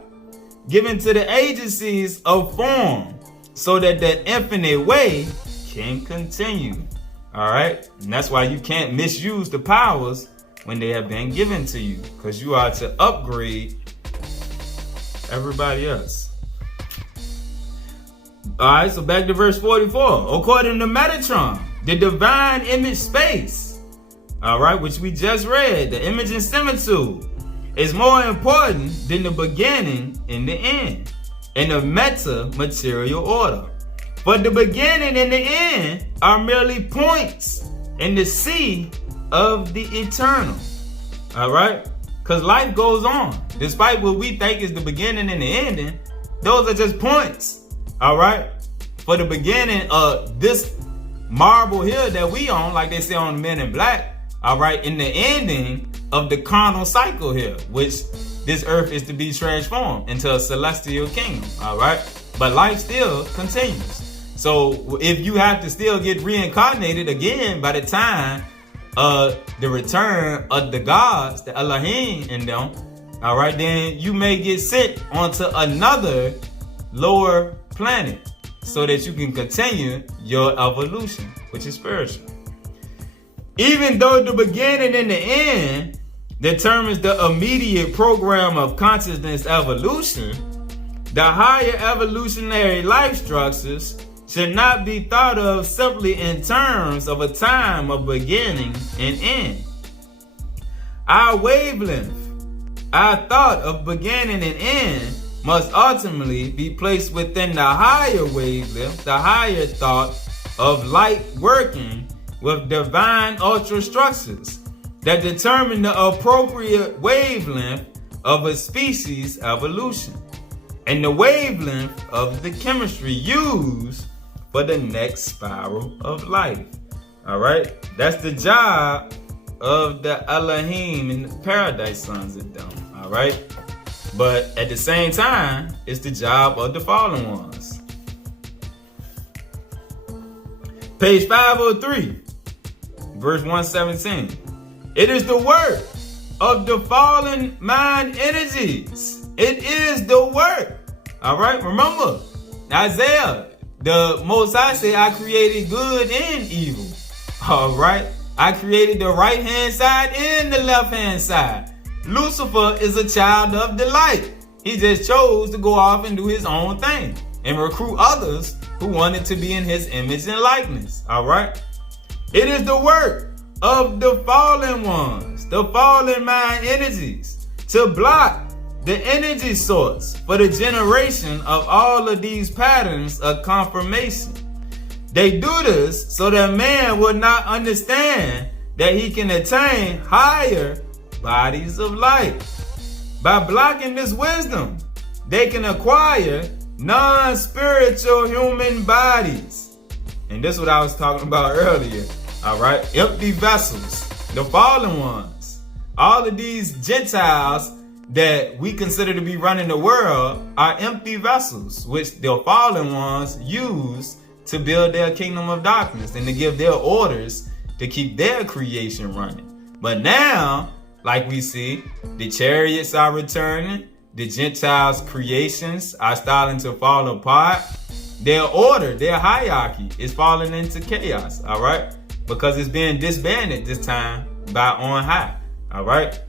given to the agencies of form so that the infinite way can continue. All right, and that's why you can't misuse the powers when they have been given to you, because you are to upgrade everybody else. All right, so back to verse 44. According to Metatron, the divine image space, all right, which we just read, the image and similitude, is more important than the beginning and the end in the meta-material order. But the beginning and the end are merely points in the sea of the eternal. All right, because life goes on. Despite what we think is the beginning and the ending, those are just points. All right, for the beginning of this marble here that we own, like they say on Men in Black, all right, in the ending of the carnal cycle here, which this earth is to be transformed into a celestial kingdom, all right, but life still continues. So if you have to still get reincarnated again by the time the return of the gods, the Elohim in them, all right, then you may get sent onto another lower planet so that you can continue your evolution, which is spiritual. Even though the beginning and the end determines the immediate program of consciousness evolution, the higher evolutionary life structures should not be thought of simply in terms of a time of beginning and end. Our wavelength, our thought of beginning and end, must ultimately be placed within the higher wavelength, the higher thought of light working with divine ultra structures that determine the appropriate wavelength of a species evolution and the wavelength of the chemistry used for the next spiral of life. All right, that's the job of the Elohim and the Paradise Sons of them. All right. But at the same time, it's the job of the fallen ones. Page 503, verse 117. It is the work of the fallen mind energies. It is the work. All right, remember, Isaiah the Most High said, I created good and evil. All right. I created the right hand side and the left hand side. Lucifer is a child of the light. He just chose to go off and do his own thing and recruit others who wanted to be in his image and likeness. All right. It is the work of the fallen ones, the fallen mind energies, to block the energy source for the generation of all of these patterns of confirmation. They do this so that man will not understand that he can attain higher bodies of light. By blocking this wisdom, they can acquire non-spiritual human bodies. And this is what I was talking about earlier. All right, empty vessels, the fallen ones. All of these Gentiles that we consider to be running the world are empty vessels, which the fallen ones use to build their kingdom of darkness and to give their orders to keep their creation running. But now, like we see, the chariots are returning. The Gentiles' creations are starting to fall apart. Their order, their hierarchy is falling into chaos, all right? Because it's being disbanded this time by on high, all right?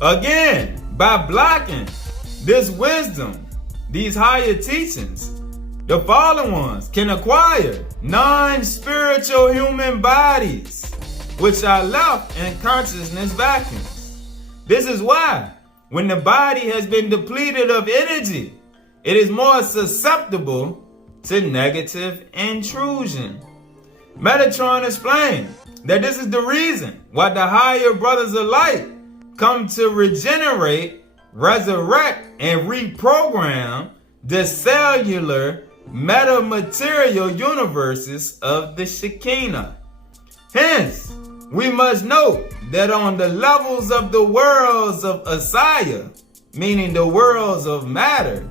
Again, by blocking this wisdom, these higher teachings, the fallen ones can acquire non-spiritual human bodies, which are left in consciousness vacuums. This is why, when the body has been depleted of energy, it is more susceptible to negative intrusion. Metatron explained that this is the reason why the higher brothers of light come to regenerate, resurrect, and reprogram the cellular metamaterial universes of the Shekinah. Hence, we must note that on the levels of the worlds of Asaya, meaning the worlds of matter,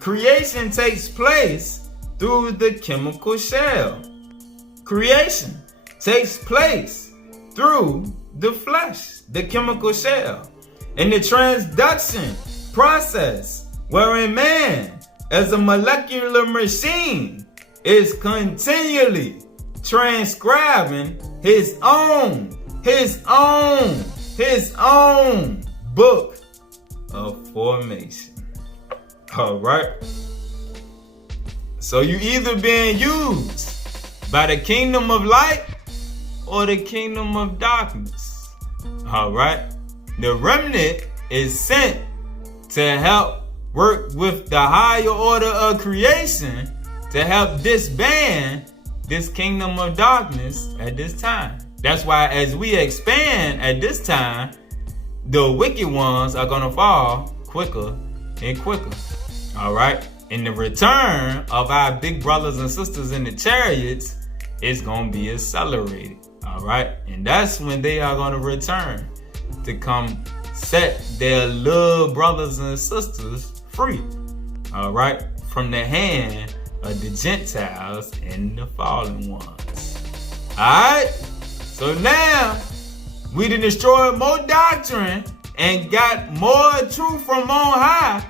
creation takes place through the chemical shell. Creation takes place through the flesh, the chemical shell, and the transduction process, wherein man, as a molecular machine, is continually transcribing his own book of formation. All right. So you either being used by the kingdom of light or the kingdom of darkness. All right. The remnant is sent to help work with the higher order of creation to help disband this kingdom of darkness at this time. That's why as we expand at this time, the wicked ones are going to fall quicker and quicker. All right. And the return of our big brothers and sisters in the chariots is going to be accelerated. All right. And that's when they are going to return to come set their little brothers and sisters free. All right. From the hand of the Gentiles and the fallen ones. All right. So now we done destroyed more doctrine and got more truth from on high,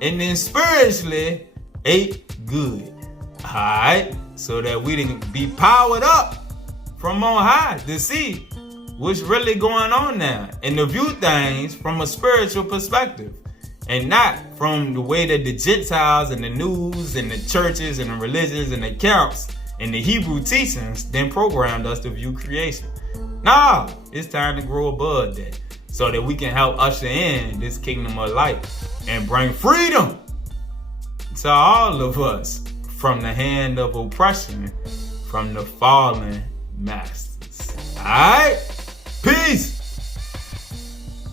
and then spiritually ate good. All right. So that we can be powered up from on high to see what's really going on now and to view things from a spiritual perspective and not from the way that the Gentiles and the news and the churches and the religions and the camps and the Hebrew teachings then programmed us to view creation. Nah, it's time to grow above that so that we can help usher in this kingdom of light and bring freedom to all of us from the hand of oppression from the fallen masters. All right?